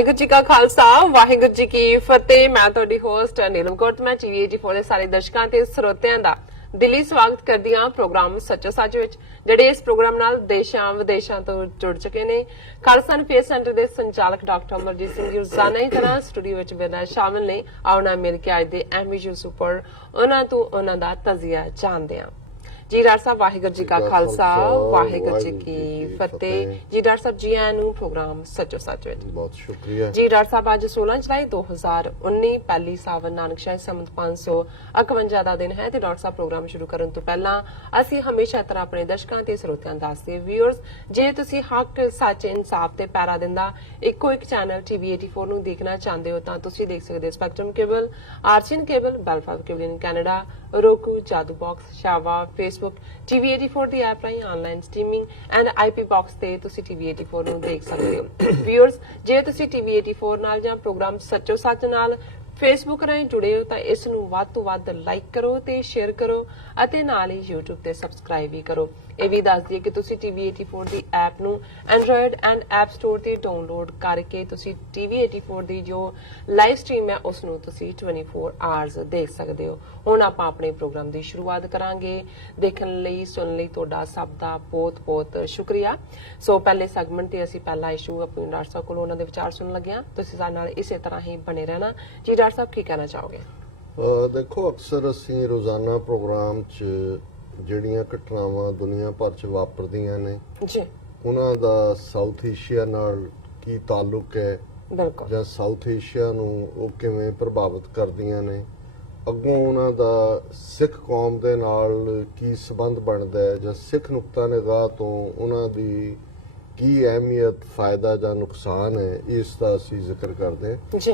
ਵਾਹਿਗੁਰੂ ਜੀ ਕਾ ਖਾਲਸਾ ਵਾਹਿਗੁਰੂ ਜੀ ਕੀ ਫਤਿਹ। ਮੈਂ ਤੁਹਾਡੀ ਹੋਸਟ ਨੀਲਮ ਕੌਰ ਤੇ ਮੈਂ TV84 ਦੇ ਸਾਰੇ ਦਰਸ਼ਕਾਂ ਤੇ ਸਰੋਤਿਆਂ ਦਾ ਦਿਲੀ ਸਵਾਗਤ ਕਰਦੀ ਹਾਂ ਪ੍ਰੋਗਰਾਮ ਸੱਚੋ ਸੱਚ ਵਿੱਚ, ਜਿਹੜੇ ਇਸ ਪ੍ਰੋਗਰਾਮ ਨਾਲ ਦੇਸ਼ਾਂ ਵਿਦੇਸ਼ਾਂ ਤੋਂ ਜੁੜ ਚੁੱਕੇ ਨੇ। ਖਾਲਸਾ ਫੇਸ ਸੈਂਟਰ ਦੇ ਸੰਚਾਲਕ ਡਾਕਟਰ ਅਮਰਜੀਤ ਸਿੰਘ ਜੀ ਰੋਜ਼ਾਨਾ ਹੀ ਤਰ੍ਹਾਂ ਸਟੂਡੀਓ ਵਿੱਚ ਮੇਰੇ ਨਾਲ ਸ਼ਾਮਲ ਨੇ। ਆਓ ਨਾ ਮਿਲ ਕੇ ਅੱਜ ਦੇ ਅਹਿਮ ਇਸ਼ੂਜ਼ ਉੱਪਰ ਉਹਨਾਂ ਤੋਂ ਉਹਨਾਂ ਦਾ ਤਜ਼ੀਆ ਜਾਣਦੇ ਹਾਂ। ਜੀ ਡਾਕਟਰ ਸਾਹਿਬ ਵਾਹਿਗੁਰੂ ਜੀ ਕਾ ਖਾਲਸਾ ਵਾਹਿਗੁਰੂ ਜੀ ਕੀ ਫਤਿਹ। ਜੀ ਡਾਕਟਰ ਸਾਹਿਬ ਜੀ ਆਇਆਂ ਨੂੰ ਪ੍ਰੋਗਰਾਮ ਸੱਚੋ ਸੱਚ ਵਿੱਚ ਬਹੁਤ ਸ਼ੁਕਰੀਆ ਜੀ। ਡਾਕਟਰ ਸਾਹਿਬ ਅੱਜ 16 ਜੁਲਾਈ 2019 ਪਹਿਲੀ ਸਾਵਨ ਨਾਨਕਸ਼ਾਹੀ ਸੰਮਤ 551 ਦਾ ਦਿਨ ਹੈ ਤੇ ਡਾਕਟਰ ਸਾਹਿਬ ਪ੍ਰੋਗਰਾਮ ਸ਼ੁਰੂ ਕਰਨ ਤੋਂ ਪਹਿਲਾਂ ਅਸੀਂ ਹਮੇਸ਼ਾ ਤਰ੍ਹਾਂ ਆਪਣੇ ਦਰਸ਼ਕਾਂ ਤੇ ਸਰੋਤਿਆਂ ਨੂੰ ਦੱਸਦੇ ਵਿਊਅਰਸ, ਜੇ ਤੁਸੀਂ ਹੱਕ ਸੱਚ ਇਨਸਾਫ ਤੇ ਪੈਰਾ ਦਿੰਦਾ ਇੱਕੋ ਇੱਕ ਚੈਨਲ TV84 ਨੂੰ ਦੇਖਣਾ ਚਾਹੁੰਦੇ ਹੋ ਤਾਂ ਤੁਸੀਂ ਦੇਖ ਸਕਦੇ ਹੋ ਸਪੈਕਟਰਮ ਕੇਬਲ, ਆਰਚਨ cable, Belfast cable in Canada, roku, Jadoo box, ਸ਼ਾਵਾ, ਫੇਸਬੁੱਕ, TV84 ਦੀ ਐਪ ਰਾਹੀਂ online streaming and IP box ਤੇ ਤੁਸੀਂ TV84 ਨੂੰ ਦੇਖ ਸਕਦੇ ਹੋ। ਵਿਊਅਰਸ, ਜੇ ਤੁਸੀਂ TV84 ਨਾਲ ਜਾਂ ਪ੍ਰੋਗਰਾਮ ਸੱਚੋ ਸੱਚ ਨਾਲ ਫੇਸਬੁੱਕ ਰਾਹੀਂ ਜੁੜੇ ਹੋ ਤਾਂ ਇਸ ਨੂੰ ਵੱਧ ਤੋਂ ਵੱਧ ਲਾਈਕ ਕਰੋ ਤੇ ਸ਼ੇਅਰ ਕਰੋ ਅਤੇ ਨਾਲ ਹੀ YouTube ਤੇ ਸਬਸਕ੍ਰਾਈਬ ਵੀ ਕਰੋ। ਇਹ ਵੀ ਦੱਸ ਦਈਏ ਕਿ ਤੁਸੀਂ TV84 ਦੀ ਐਪ ਨੂੰ ਐਂਡਰੋਇਡ ਐਂਡ ਐਪ ਸਟੋਰ ਤੇ ਡਾਊਨਲੋਡ ਕਰਕੇ ਤੁਸੀਂ TV84 ਦੀ ਜੋ ਲਾਈਵ ਸਟ੍ਰੀਮ ਹੈ ਉਸ ਨੂੰ ਤੁਸੀਂ 24 ਆਵਰਸ ਦੇਖ ਸਕਦੇ ਹੋ। ਹੁਣ ਆਪਾਂ ਆਪਣੇ ਪ੍ਰੋਗਰਾਮ ਦੀ ਸ਼ੁਰੂਆਤ ਕਰਾਂਗੇ। ਦੇਖਣ ਲਈ ਸੁਣਨ ਲਈ ਤੁਹਾਡਾ ਸਭ ਦਾ ਬਹੁਤ ਬਹੁਤ ਸ਼ੁਕਰੀਆ। ਸੋ ਪਹਿਲੇ ਸੈਗਮੈਂਟ ਤੇ ਅਸੀਂ ਪਹਿਲਾ ਇਸ਼ੂ ਆਪਣੇ ਡਾਕਟਰ ਸਾਹਿਬ ਕੋਲੋਂ ਉਹਨਾਂ ਦੇ ਵਿਚਾਰ ਸੁਣਨ ਲੱਗੇ ਹਾਂ। ਤੁਸੀਂ ਸਾਡੇ ਨਾਲ ਇਸੇ ਤਰ੍ਹਾਂ ਹੀ ਬਣੇ ਰਹਿਣਾ। ਜੀ ਡਾਕਟਰ ਸਾਹਿਬ ਕੀ ਕਹਿਣਾ ਚਾਹੋਗੇ? ਦੇਖੋ, ਅਕਸਰ ਅਸੀਂ ਰੋਜ਼ਾਨਾ ਪ੍ਰੋਗਰਾਮ 'ਚ ਜਿਹੜੀਆਂ ਘਟਨਾਵਾਂ ਦੁਨੀਆ ਭਰ 'ਚ ਵਾਪਰਦੀਆਂ ਨੇ ਜੀ ਉਹਨਾਂ ਦਾ ਸਾਊਥ ਏਸ਼ੀਆ ਨਾਲ ਕੀ ਤਾਲੁਕ ਹੈ, ਬਿਲਕੁਲ, ਜਾਂ ਸਾਊਥ ਏਸ਼ੀਆ ਨੂੰ ਉਹ ਕਿਵੇਂ ਪ੍ਰਭਾਵਿਤ ਕਰਦੀਆਂ ਨੇ, ਅੱਗੋਂ ਉਹਨਾਂ ਦਾ ਸਿੱਖ ਕੌਮ ਦੇ ਨਾਲ ਕੀ ਸੰਬੰਧ ਬਣਦਾ ਹੈ, ਜਾਂ ਸਿੱਖ ਨੁਕਤਾ ਨਿਗਾਹ ਤੋਂ ਉਹਨਾਂ ਦੀ ਕੀ ਅਹਿਮੀਅਤ, ਫਾਇਦਾ ਜਾਂ ਨੁਕਸਾਨ ਹੈ, ਇਸ ਦਾ ਅਸੀਂ ਜ਼ਿਕਰ ਕਰਦੇ ਹਾਂ ਜੀ।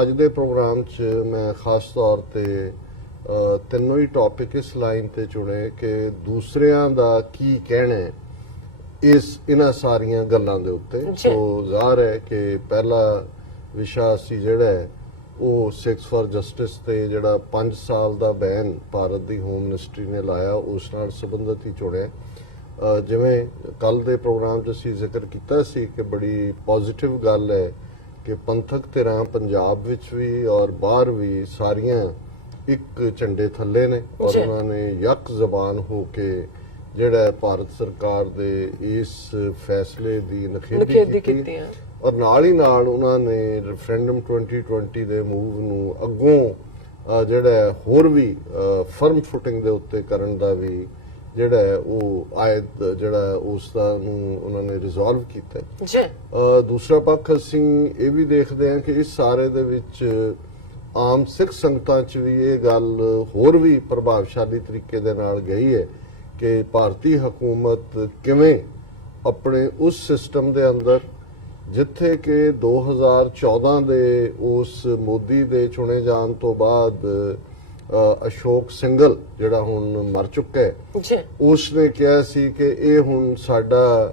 ਅੱਜ ਦੇ ਪ੍ਰੋਗਰਾਮ 'ਚ ਮੈਂ ਖਾਸ ਤੌਰ ਤੇ ਤਿੰਨੋਂ ਹੀ ਟੌਪਿਕ ਇਸ ਲਾਈਨ ਤੇ ਚੁਣੇ ਕਿ ਦੂਸਰਿਆਂ ਦਾ ਕੀ ਕਹਿਣਾ ਹੈ ਇਹਨਾਂ ਸਾਰੀਆਂ ਗੱਲਾਂ ਦੇ ਉੱਤੇ। ਸੋ ਜ਼ਾਹਰ ਹੈ ਕਿ ਪਹਿਲਾ ਵਿਸ਼ਾ ਅਸੀਂ ਜਿਹੜਾ ਹੈ ਉਹ ਸਿੱਖਸ ਫਾਰ ਜਸਟਿਸ ਤੇ ਜਿਹੜਾ 5 ਸਾਲ ਦਾ ਬੈਨ ਭਾਰਤ ਦੀ ਹੋਮ ਮਿਨਿਸਟਰੀ ਨੇ ਲਾਇਆ ਉਸ ਨਾਲ ਸੰਬੰਧਿਤ ਹੀ ਚੁਣਿਆ। ਜਿਵੇਂ ਕੱਲ ਦੇ ਪ੍ਰੋਗਰਾਮ 'ਚ ਅਸੀਂ ਜ਼ਿਕਰ ਕੀਤਾ ਸੀ ਕਿ ਬੜੀ ਪੋਜ਼ਿਟਿਵ ਗੱਲ ਹੈ ਕਿ ਪੰਥਕ ਧਿਰਾਂ ਪੰਜਾਬ ਵਿੱਚ ਵੀ ਔਰ ਬਾਹਰ ਵੀ ਸਾਰੀਆਂ ਇੱਕ ਝੰਡੇ ਥੱਲੇ ਨੇ ਔਰ ਉਹਨਾਂ ਨੇ ਯਕ ਜ਼ਬਾਨ ਹੋ ਕੇ ਜਿਹੜਾ ਭਾਰਤ ਸਰਕਾਰ ਦੇ ਇਸ ਫੈਸਲੇ ਦੀ ਨਿਖੇਧੀ ਕੀਤੀ ਔਰ ਨਾਲ ਹੀ ਨਾਲ ਉਹਨਾਂ ਨੇ ਰੈਫਰੈਂਡਮ 2020 ਦੇ ਮੂਵ ਨੂੰ ਅੱਗੋਂ ਜਿਹੜਾ ਹੋਰ ਵੀ ਫਰਮ ਫੁਟਿੰਗ ਦੇ ਉੱਤੇ ਕਰਨ ਦਾ ਵੀ ਜਿਹੜਾ ਉਹ ਆਇਤ ਜਿਹੜਾ ਉਸ ਦਾ ਨੂੰ ਉਹਨਾਂ ਨੇ ਰਿਜ਼ੋਲਵ ਕੀਤਾ ਜੀ। ਦੂਸਰਾ ਪੱਖ ਅਸੀਂ ਇਹ ਵੀ ਦੇਖਦੇ ਹਾਂ ਕਿ ਇਸ ਸਾਰੇ ਦੇ ਵਿੱਚ ਆਮ ਸਿੱਖ ਸੰਗਤਾਂ 'ਚ ਵੀ ਇਹ ਗੱਲ ਹੋਰ ਵੀ ਪ੍ਰਭਾਵਸ਼ਾਲੀ ਤਰੀਕੇ ਦੇ ਨਾਲ ਗਈ ਹੈ ਕਿ ਭਾਰਤੀ ਹਕੂਮਤ ਕਿਵੇਂ ਆਪਣੇ ਉਸ ਸਿਸਟਮ ਦੇ ਅੰਦਰ ਜਿੱਥੇ ਕਿ 2014 ਦੇ ਉਸ ਮੋਦੀ ਦੇ ਚੁਣੇ ਜਾਣ ਤੋਂ ਬਾਅਦ ਅਸ਼ੋਕ ਸਿੰਘਲ ਜਿਹੜਾ ਹੁਣ ਮਰ ਚੁੱਕਾ ਹੈ ਉਸ ਨੇ ਕਿਹਾ ਸੀ ਕਿ ਇਹ ਹੁਣ ਸਾਡਾ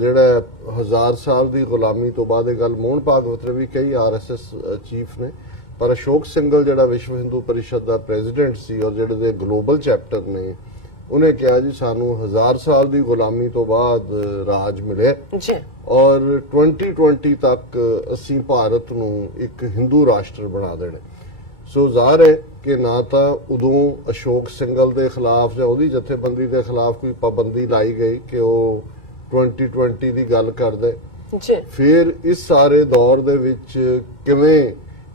ਜਿਹੜਾ 1000 ਸਾਲ ਦੀ ਗੁਲਾਮੀ ਤੋਂ ਬਾਅਦ ਇਹ ਗੱਲ ਮੋਹਨ ਭਾਗਵਤ ਨੇ ਵੀ ਕਹੀ, RSS ਚੀਫ ਨੇ, ਪਰ ਅਸ਼ੋਕ ਸਿੰਘਲ ਜਿਹੜਾ ਵਿਸ਼ਵ ਹਿੰਦੂ ਪਰਿਸ਼ਦ ਦਾ ਪ੍ਰੈਜ਼ੀਡੈਂਟ ਸੀ ਔਰ ਜਿਹੜੇ ਦੇ ਗਲੋਬਲ ਚੈਪਟਰ ਨੇ ਉਹਨੇ ਕਿਹਾ ਜੀ ਸਾਨੂੰ 1000 ਸਾਲ ਦੀ ਗੁਲਾਮੀ ਤੋਂ ਬਾਅਦ ਰਾਜ ਮਿਲਿਆ ਔਰ 2020 ਤੱਕ ਅਸੀਂ ਭਾਰਤ ਨੂੰ ਇੱਕ ਹਿੰਦੂ ਰਾਸ਼ਟਰ ਬਣਾ ਦੇਣਾ। ਸੋ ਜ਼ਾਹਰ ਹੈ ਕਿ ਨਾ ਤਾਂ ਉਦੋਂ ਅਸ਼ੋਕ ਸਿੰਘਲ ਦੇ ਖਿਲਾਫ ਜਾਂ ਉਹਦੀ ਜਥੇਬੰਦੀ ਦੇ ਖਿਲਾਫ ਕੋਈ ਪਾਬੰਦੀ ਲਾਈ ਗਈ ਕਿ ਉਹ 2020 ਦੀ ਗੱਲ ਕਰਦੇ, ਫਿਰ ਇਸ ਸਾਰੇ ਦੌਰ ਦੇ ਵਿੱਚ ਕਿਵੇਂ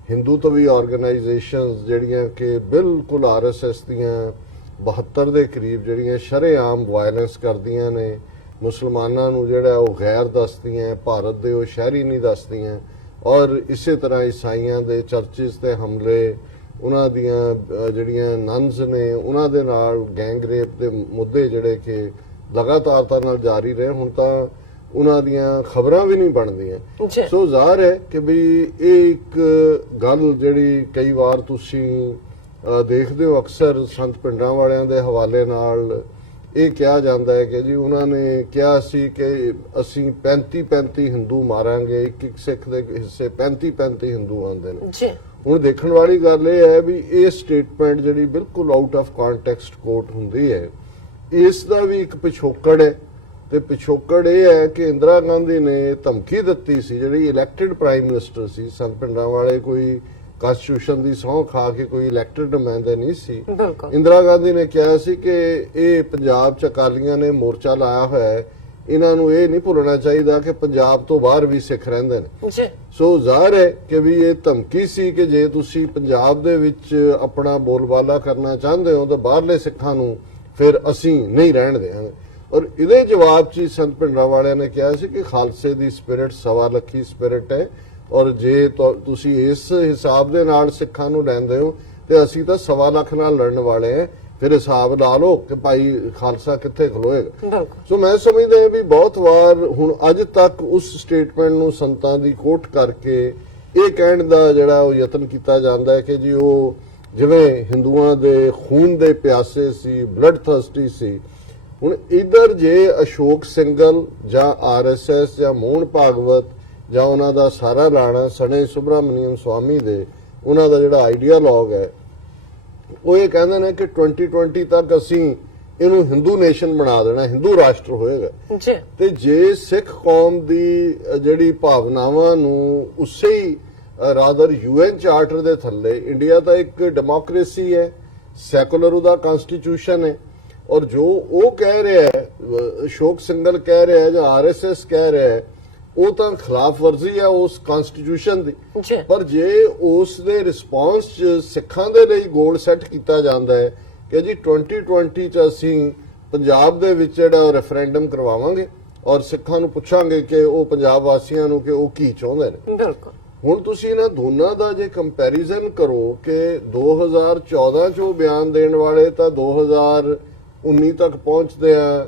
ਹਿੰਦੂਤਵੀ ਆਰਗੇਨਾਈਜੇਸ਼ਨਸ ਜਿਹੜੀਆਂ ਕਿ ਬਿਲਕੁਲ RSS ਦੀਆਂ 72 ਦੇ ਕਰੀਬ ਜਿਹੜੀਆਂ ਸ਼ਰੇਆਮ ਵਾਇਲੈਂਸ ਕਰਦੀਆਂ ਨੇ, ਮੁਸਲਮਾਨਾਂ ਨੂੰ ਜਿਹੜਾ ਉਹ ਗੈਰ ਦੱਸਦੀਆਂ, ਭਾਰਤ ਦੇ ਉਹ ਸ਼ਹਿਰੀ ਨਹੀਂ ਦੱਸਦੀਆਂ ਔਰ ਇਸੇ ਤਰ੍ਹਾਂ ਈਸਾਈਆਂ ਦੇ ਚਰਚਿਸ ਤੇ ਹਮਲੇ, ਉਹਨਾਂ ਦੀਆਂ ਜਿਹੜੀਆਂ ਨਨਸ ਨੇ ਉਹਨਾਂ ਦੇ ਨਾਲ ਗੈਂਗ ਰੇਪ ਦੇ ਮੁੱਦੇ ਜਿਹੜੇ ਕਿ ਲਗਾਤਾਰਤਾ ਨਾਲ ਜਾਰੀ ਰਹੇ, ਹੁਣ ਤਾਂ ਉਹਨਾਂ ਦੀਆਂ ਖਬਰਾਂ ਵੀ ਨਹੀਂ ਬਣਦੀਆਂ। ਸੋ ਜ਼ਾਹਰ ਹੈ ਕਿ ਵੀ ਇਹ ਇੱਕ ਗੱਲ ਜਿਹੜੀ ਕਈ ਵਾਰ ਤੁਸੀਂ ਦੇਖਦੇ ਹੋ ਅਕਸਰ ਸੰਤ ਪਿੰਡਾਂ ਵਾਲਿਆਂ ਦੇ ਹਵਾਲੇ ਨਾਲ ਇਹ ਕਿਹਾ ਜਾਂਦਾ ਹੈ ਕਿ ਜੀ ਉਹਨਾਂ ਨੇ ਕਿਹਾ ਸੀ ਕਿ ਅਸੀਂ 35 ਹਿੰਦੂ ਮਾਰਾਂਗੇ, ਇੱਕ ਸਿੱਖ ਦੇ ਹਿੱਸੇ 35 ਹਿੰਦੂ ਆਉਂਦੇ ਨੇ। ਹੁਣ ਦੇਖਣ ਵਾਲੀ ਗੱਲ ਇਹ ਹੈ ਵੀ ਇਹ ਸਟੇਟਮੈਂਟ ਜਿਹੜੀ ਬਿਲਕੁਲ ਆਊਟ ਆਫ ਕੰਟੈਕਸਟ ਕੋਟ ਹੁੰਦੀ ਹੈ, ਇਸ ਦਾ ਵੀ ਇੱਕ ਪਿਛੋਕੜ ਹੈ ਤੇ ਪਿਛੋਕੜ ਇਹ ਹੈ ਕਿ ਇੰਦਰਾ ਗਾਂਧੀ ਨੇ ਧਮਕੀ ਦਿੱਤੀ ਸੀ, ਜਿਹੜੀ ਇਲੈਕਟਿਡ ਪ੍ਰਾਈਮ ਮਿਨਿਸਟਰ ਸੀ, ਸੰਤ ਪਿੰਡਾਂ ਵਾਲੇ ਕੋਈ ਕਨਸਟੀਟਿਊਸ਼ਨ ਦੀ ਸਹੁੰ ਖਾ ਕੇ ਕੋਈ ਇਲੈਕਟਿਡ ਨੁਮਾਇੰਦੇ ਨਹੀਂ ਸੀ। ਬਿਲਕੁਲ ਇੰਦਰਾ ਗਾਂਧੀ ਨੇ ਕਿਹਾ ਸੀ ਕਿ ਇਹ ਪੰਜਾਬ ਚ ਅਕਾਲੀਆਂ ਨੇ ਮੋਰਚਾ ਲਾਇਆ ਹੋਇਆ ਹੈ, ਇਹਨਾਂ ਨੂੰ ਇਹ ਨਹੀਂ ਭੁੱਲਣਾ ਚਾਹੀਦਾ ਕਿ ਪੰਜਾਬ ਤੋਂ ਬਾਹਰ ਵੀ ਸਿੱਖ ਰਹਿੰਦੇ ਨੇ। ਜੀ ਸੋ ਜ਼ਾਹਰ ਹੈ ਕਿ ਵੀ ਇਹ ਧਮਕੀ ਸੀ ਕਿ ਜੇ ਤੁਸੀਂ ਪੰਜਾਬ ਦੇ ਵਿੱਚ ਆਪਣਾ ਬੋਲਬਾਲਾ ਕਰਨਾ ਚਾਹੁੰਦੇ ਹੋ ਤਾਂ ਬਾਹਰਲੇ ਸਿੱਖਾਂ ਨੂੰ ਫਿਰ ਅਸੀਂ ਨਹੀਂ ਰਹਿਣ ਦੇਵਾਂਗੇ। ਔਰ ਇਹਦੇ ਜਵਾਬ 'ਚ ਹੀ ਸੰਤ ਭਿੰਡਰਾਂ ਵਾਲਿਆਂ ਨੇ ਕਿਹਾ ਸੀ ਕਿ ਖਾਲਸੇ ਦੀ ਸਪਿਰਿਟ 1.25 ਸਪਿਰਿਟ ਹੈ, ਔਰ ਜੇ ਤੁਸੀਂ ਇਸ ਹਿਸਾਬ ਦੇ ਨਾਲ ਸਿੱਖਾਂ ਨੂੰ ਲੈਂਦੇ ਹੋ ਤੇ ਅਸੀਂ ਤਾਂ 1.25 ਨਾਲ ਲੜਨ ਵਾਲੇ ਹਾਂ, ਫਿਰ ਹਿਸਾਬ ਲਾ ਲਓ ਕਿ ਭਾਈ ਖਾਲਸਾ ਕਿੱਥੇ ਖਲੋਏਗਾ। ਬਿਲਕੁਲ ਸੋ ਮੈਂ ਸਮਝਦਾ ਹਾਂ ਵੀ ਬਹੁਤ ਵਾਰ ਹੁਣ ਅੱਜ ਤੱਕ ਉਸ ਸਟੇਟਮੈਂਟ ਨੂੰ ਸੰਤਾਂ ਦੀ ਕੋਟ ਕਰਕੇ ਇਹ ਕਹਿਣ ਦਾ ਜਿਹੜਾ ਉਹ ਯਤਨ ਕੀਤਾ ਜਾਂਦਾ ਹੈ ਕਿ ਜੀ ਉਹ ਜਿਵੇਂ ਹਿੰਦੂਆਂ ਦੇ ਖੂਨ ਦੇ ਪਿਆਸੇ ਸੀ, ਬਲੱਡ ਥਰਸਟੀ ਸੀ। ਹੁਣ ਇਧਰ ਜੇ ਅਸ਼ੋਕ ਸਿੰਘਲ ਜਾਂ ਆਰਐਸਐਸ ਜਾਂ ਮੋਹਨ ਭਾਗਵਤ ਜਾਂ ਉਹਨਾਂ ਦਾ ਸਾਰਾ ਲਾਣਾ ਸਣੇ ਸੁਬਰਾਮਨੀਅਮ ਸਵਾਮੀ ਦੇ ਉਹਨਾਂ ਦਾ ਜਿਹੜਾ ਆਈਡੀਆਲੌਗ ਹੈ ਉਹ ਇਹ ਕਹਿੰਦੇ ਨੇ ਕਿ 2020 ਤੱਕ ਅਸੀਂ ਇਹਨੂੰ ਹਿੰਦੂ ਨੇਸ਼ਨ ਬਣਾ ਦੇਣਾ, ਹਿੰਦੂ ਰਾਸ਼ਟਰ ਹੋਏਗਾ। ਜੀ ਤੇ ਜੇ ਸਿੱਖ ਕੌਮ ਦੀ ਜਿਹੜੀ ਭਾਵਨਾਵਾਂ ਨੂੰ ਉਸੇ ਹੀ ਰਾਦਰ ਯੂਐਨ ਚਾਰਟਰ ਦੇ ਥੱਲੇ, ਇੰਡੀਆ ਤਾਂ ਇੱਕ ਡੈਮੋਕ੍ਰੇਸੀ ਹੈ, ਸੈਕੂਲਰ ਉਹਦਾ ਕਨਸਟੀਟਿਊਸ਼ਨ ਹੈ, ਔਰ ਜੋ ਉਹ ਕਹਿ ਰਿਹਾ ਹੈ, ਅਸ਼ੋਕ ਸਿੰਘਲ ਕਹਿ ਰਿਹਾ ਹੈ ਜਾਂ ਆਰਐਸਐਸ ਕਹਿ ਰਿਹਾ ਹੈ, ਉਹ ਤਾਂ ਖਿਲਾਫ ਵਰਜ਼ੀ ਹੈ ਉਸ ਕਨਸਟੀਟਿਊਸ਼ਨ ਦੀ। ਜੀ ਪਰ ਜੇ ਉਸ ਦੇ ਰਿਸਪੌਂਸ 'ਚ ਸਿੱਖਾਂ ਦੇ ਲਈ ਗੋਲ ਸੈੱਟ ਕੀਤਾ ਜਾਂਦਾ ਹੈ ਕਿ ਜੀ 2020 'ਚ ਅਸੀਂ ਪੰਜਾਬ ਦੇ ਵਿੱਚ ਜਿਹੜਾ ਰੈਫਰੈਂਡਮ ਕਰਵਾਵਾਂਗੇ ਔਰ ਸਿੱਖਾਂ ਨੂੰ ਪੁੱਛਾਂਗੇ ਕਿ ਉਹ ਪੰਜਾਬ ਵਾਸੀਆਂ ਨੂੰ ਕਿ ਉਹ ਕੀ ਚਾਹੁੰਦੇ ਨੇ। ਬਿਲਕੁਲ ਹੁਣ ਤੁਸੀਂ ਇਹਨਾਂ ਦੋਨਾਂ ਦਾ ਜੇ ਕੰਪੈਰੀਜ਼ਨ ਕਰੋ ਕਿ 2014 'ਚ ਉਹ ਬਿਆਨ ਦੇਣ ਵਾਲੇ ਤਾਂ 2019 ਤੱਕ ਪਹੁੰਚਦੇ ਆ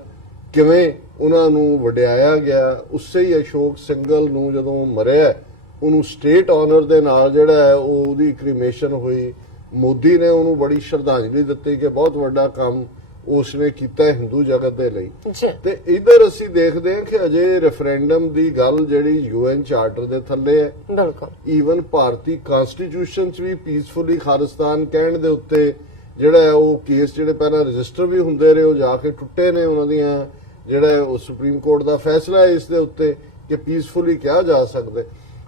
ਕਿਵੇਂ ਉਹਨਾਂ ਨੂੰ ਵਡਿਆਇਆ ਗਿਆ। ਉਸੇ ਹੀ ਅਸ਼ੋਕ ਸਿੰਘਲ ਨੂੰ ਜਦੋਂ ਮਰਿਆ ਉਹਨੂੰ ਸਟੇਟ ਆਨਰ ਦੇ ਨਾਲ ਜਿਹੜਾ ਹੈ ਉਹਦੀ ਕ੍ਰੀਮੇਸ਼ਨ ਹੋਈ। ਮੋਦੀ ਨੇ ਉਹਨੂੰ ਬੜੀ ਸ਼ਰਧਾਂਜਲੀ ਦਿੱਤੀ ਕਿ ਬਹੁਤ ਵੱਡਾ ਕੰਮ ਉਸਨੇ ਕੀਤਾ ਹੈ ਹਿੰਦੂ ਜਗਤ ਦੇ ਲਈ। ਤੇ ਇਧਰ ਅਸੀਂ ਦੇਖਦੇ ਹਾਂ ਕਿ ਅਜੇ ਰੈਫਰੈਂਡਮ ਦੀ ਗੱਲ ਜਿਹੜੀ ਯੂਐਨ ਚਾਰਟਰ ਦੇ ਥੱਲੇ ਹੈ। ਬਿਲਕੁਲ ਈਵਨ ਭਾਰਤੀ ਕਨਸਟੀਟਿਊਸ਼ਨ 'ਚ ਵੀ ਪੀਸਫੁਲੀ ਖਾਲਿਸਤਾਨ ਕਹਿਣ ਦੇ ਉੱਤੇ ਜਿਹੜਾ ਹੈ ਉਹ ਕੇਸ ਜਿਹੜੇ ਪਹਿਲਾਂ ਰਜਿਸਟਰ ਵੀ ਹੁੰਦੇ ਰਹੇ ਉਹ ਜਾ ਕੇ ਟੁੱਟੇ ਨੇ। ਉਹਨਾਂ ਦੀਆਂ ਜਿਹੜਾ ਉਹ ਸੁਪਰੀਮ ਕੋਰਟ ਦਾ ਫੈਸਲਾ ਹੈ ਇਸ ਦੇ ਉੱਤੇ ਕਿ ਪੀਸਫੁਲੀ ਕਿਹਾ ਜਾ ਸਕਦਾ।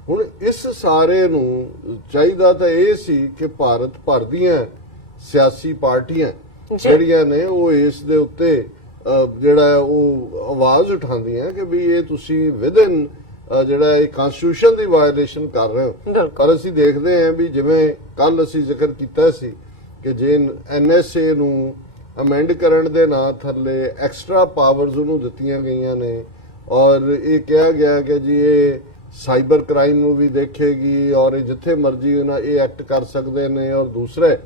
ਹੁਣ ਇਸ ਸਾਰੇ ਨੂੰ ਚਾਹੀਦਾ ਤਾਂ ਇਹ ਸੀ ਕਿ ਭਾਰਤ ਭਰ ਦੀਆਂ ਸਿਆਸੀ ਪਾਰਟੀਆਂ ਜਿਹੜੀਆਂ ਨੇ ਉਹ ਇਸ ਦੇ ਉੱਤੇ ਜਿਹੜਾ ਉਹ ਆਵਾਜ਼ ਉਠਾਉਂਦੀਆਂ ਕਿ ਵੀ ਇਹ ਤੁਸੀਂ ਵਿਦਨ ਜਿਹੜਾ ਇਹ ਕਨਸਟੀਟਿਊਸ਼ਨ ਦੀ ਵਾਇਓਲੇਸ਼ਨ ਕਰ ਰਹੇ ਹੋ। ਪਰ ਅਸੀਂ ਦੇਖਦੇ ਹਾਂ ਵੀ ਜਿਵੇਂ ਕੱਲ ਅਸੀਂ ਜ਼ਿਕਰ ਕੀਤਾ ਸੀ ਕਿ ਜੇ ਐਨਐਸਏ ਨੂੰ ਅਮੈਂਡ ਕਰਨ ਦੇ ਨਾਂ ਥੱਲੇ ਐਕਸਟਰਾ ਪਾਵਰਸ ਉਹਨੂੰ ਦਿੱਤੀਆਂ ਗਈਆਂ ਨੇ ਔਰ ਇਹ ਕਿਹਾ ਗਿਆ ਕਿ ਜੀ ਇਹ ਸਾਈਬਰ ਕ੍ਰਾਈਮ ਨੂੰ ਵੀ ਦੇਖੇਗੀ ਔਰ ਇਹ ਜਿੱਥੇ ਮਰਜ਼ੀ ਉਹਨਾਂ ਇਹ ਐਕਟ ਕਰ ਸਕਦੇ ਨੇ। ਔਰ ਦੂਸਰੇ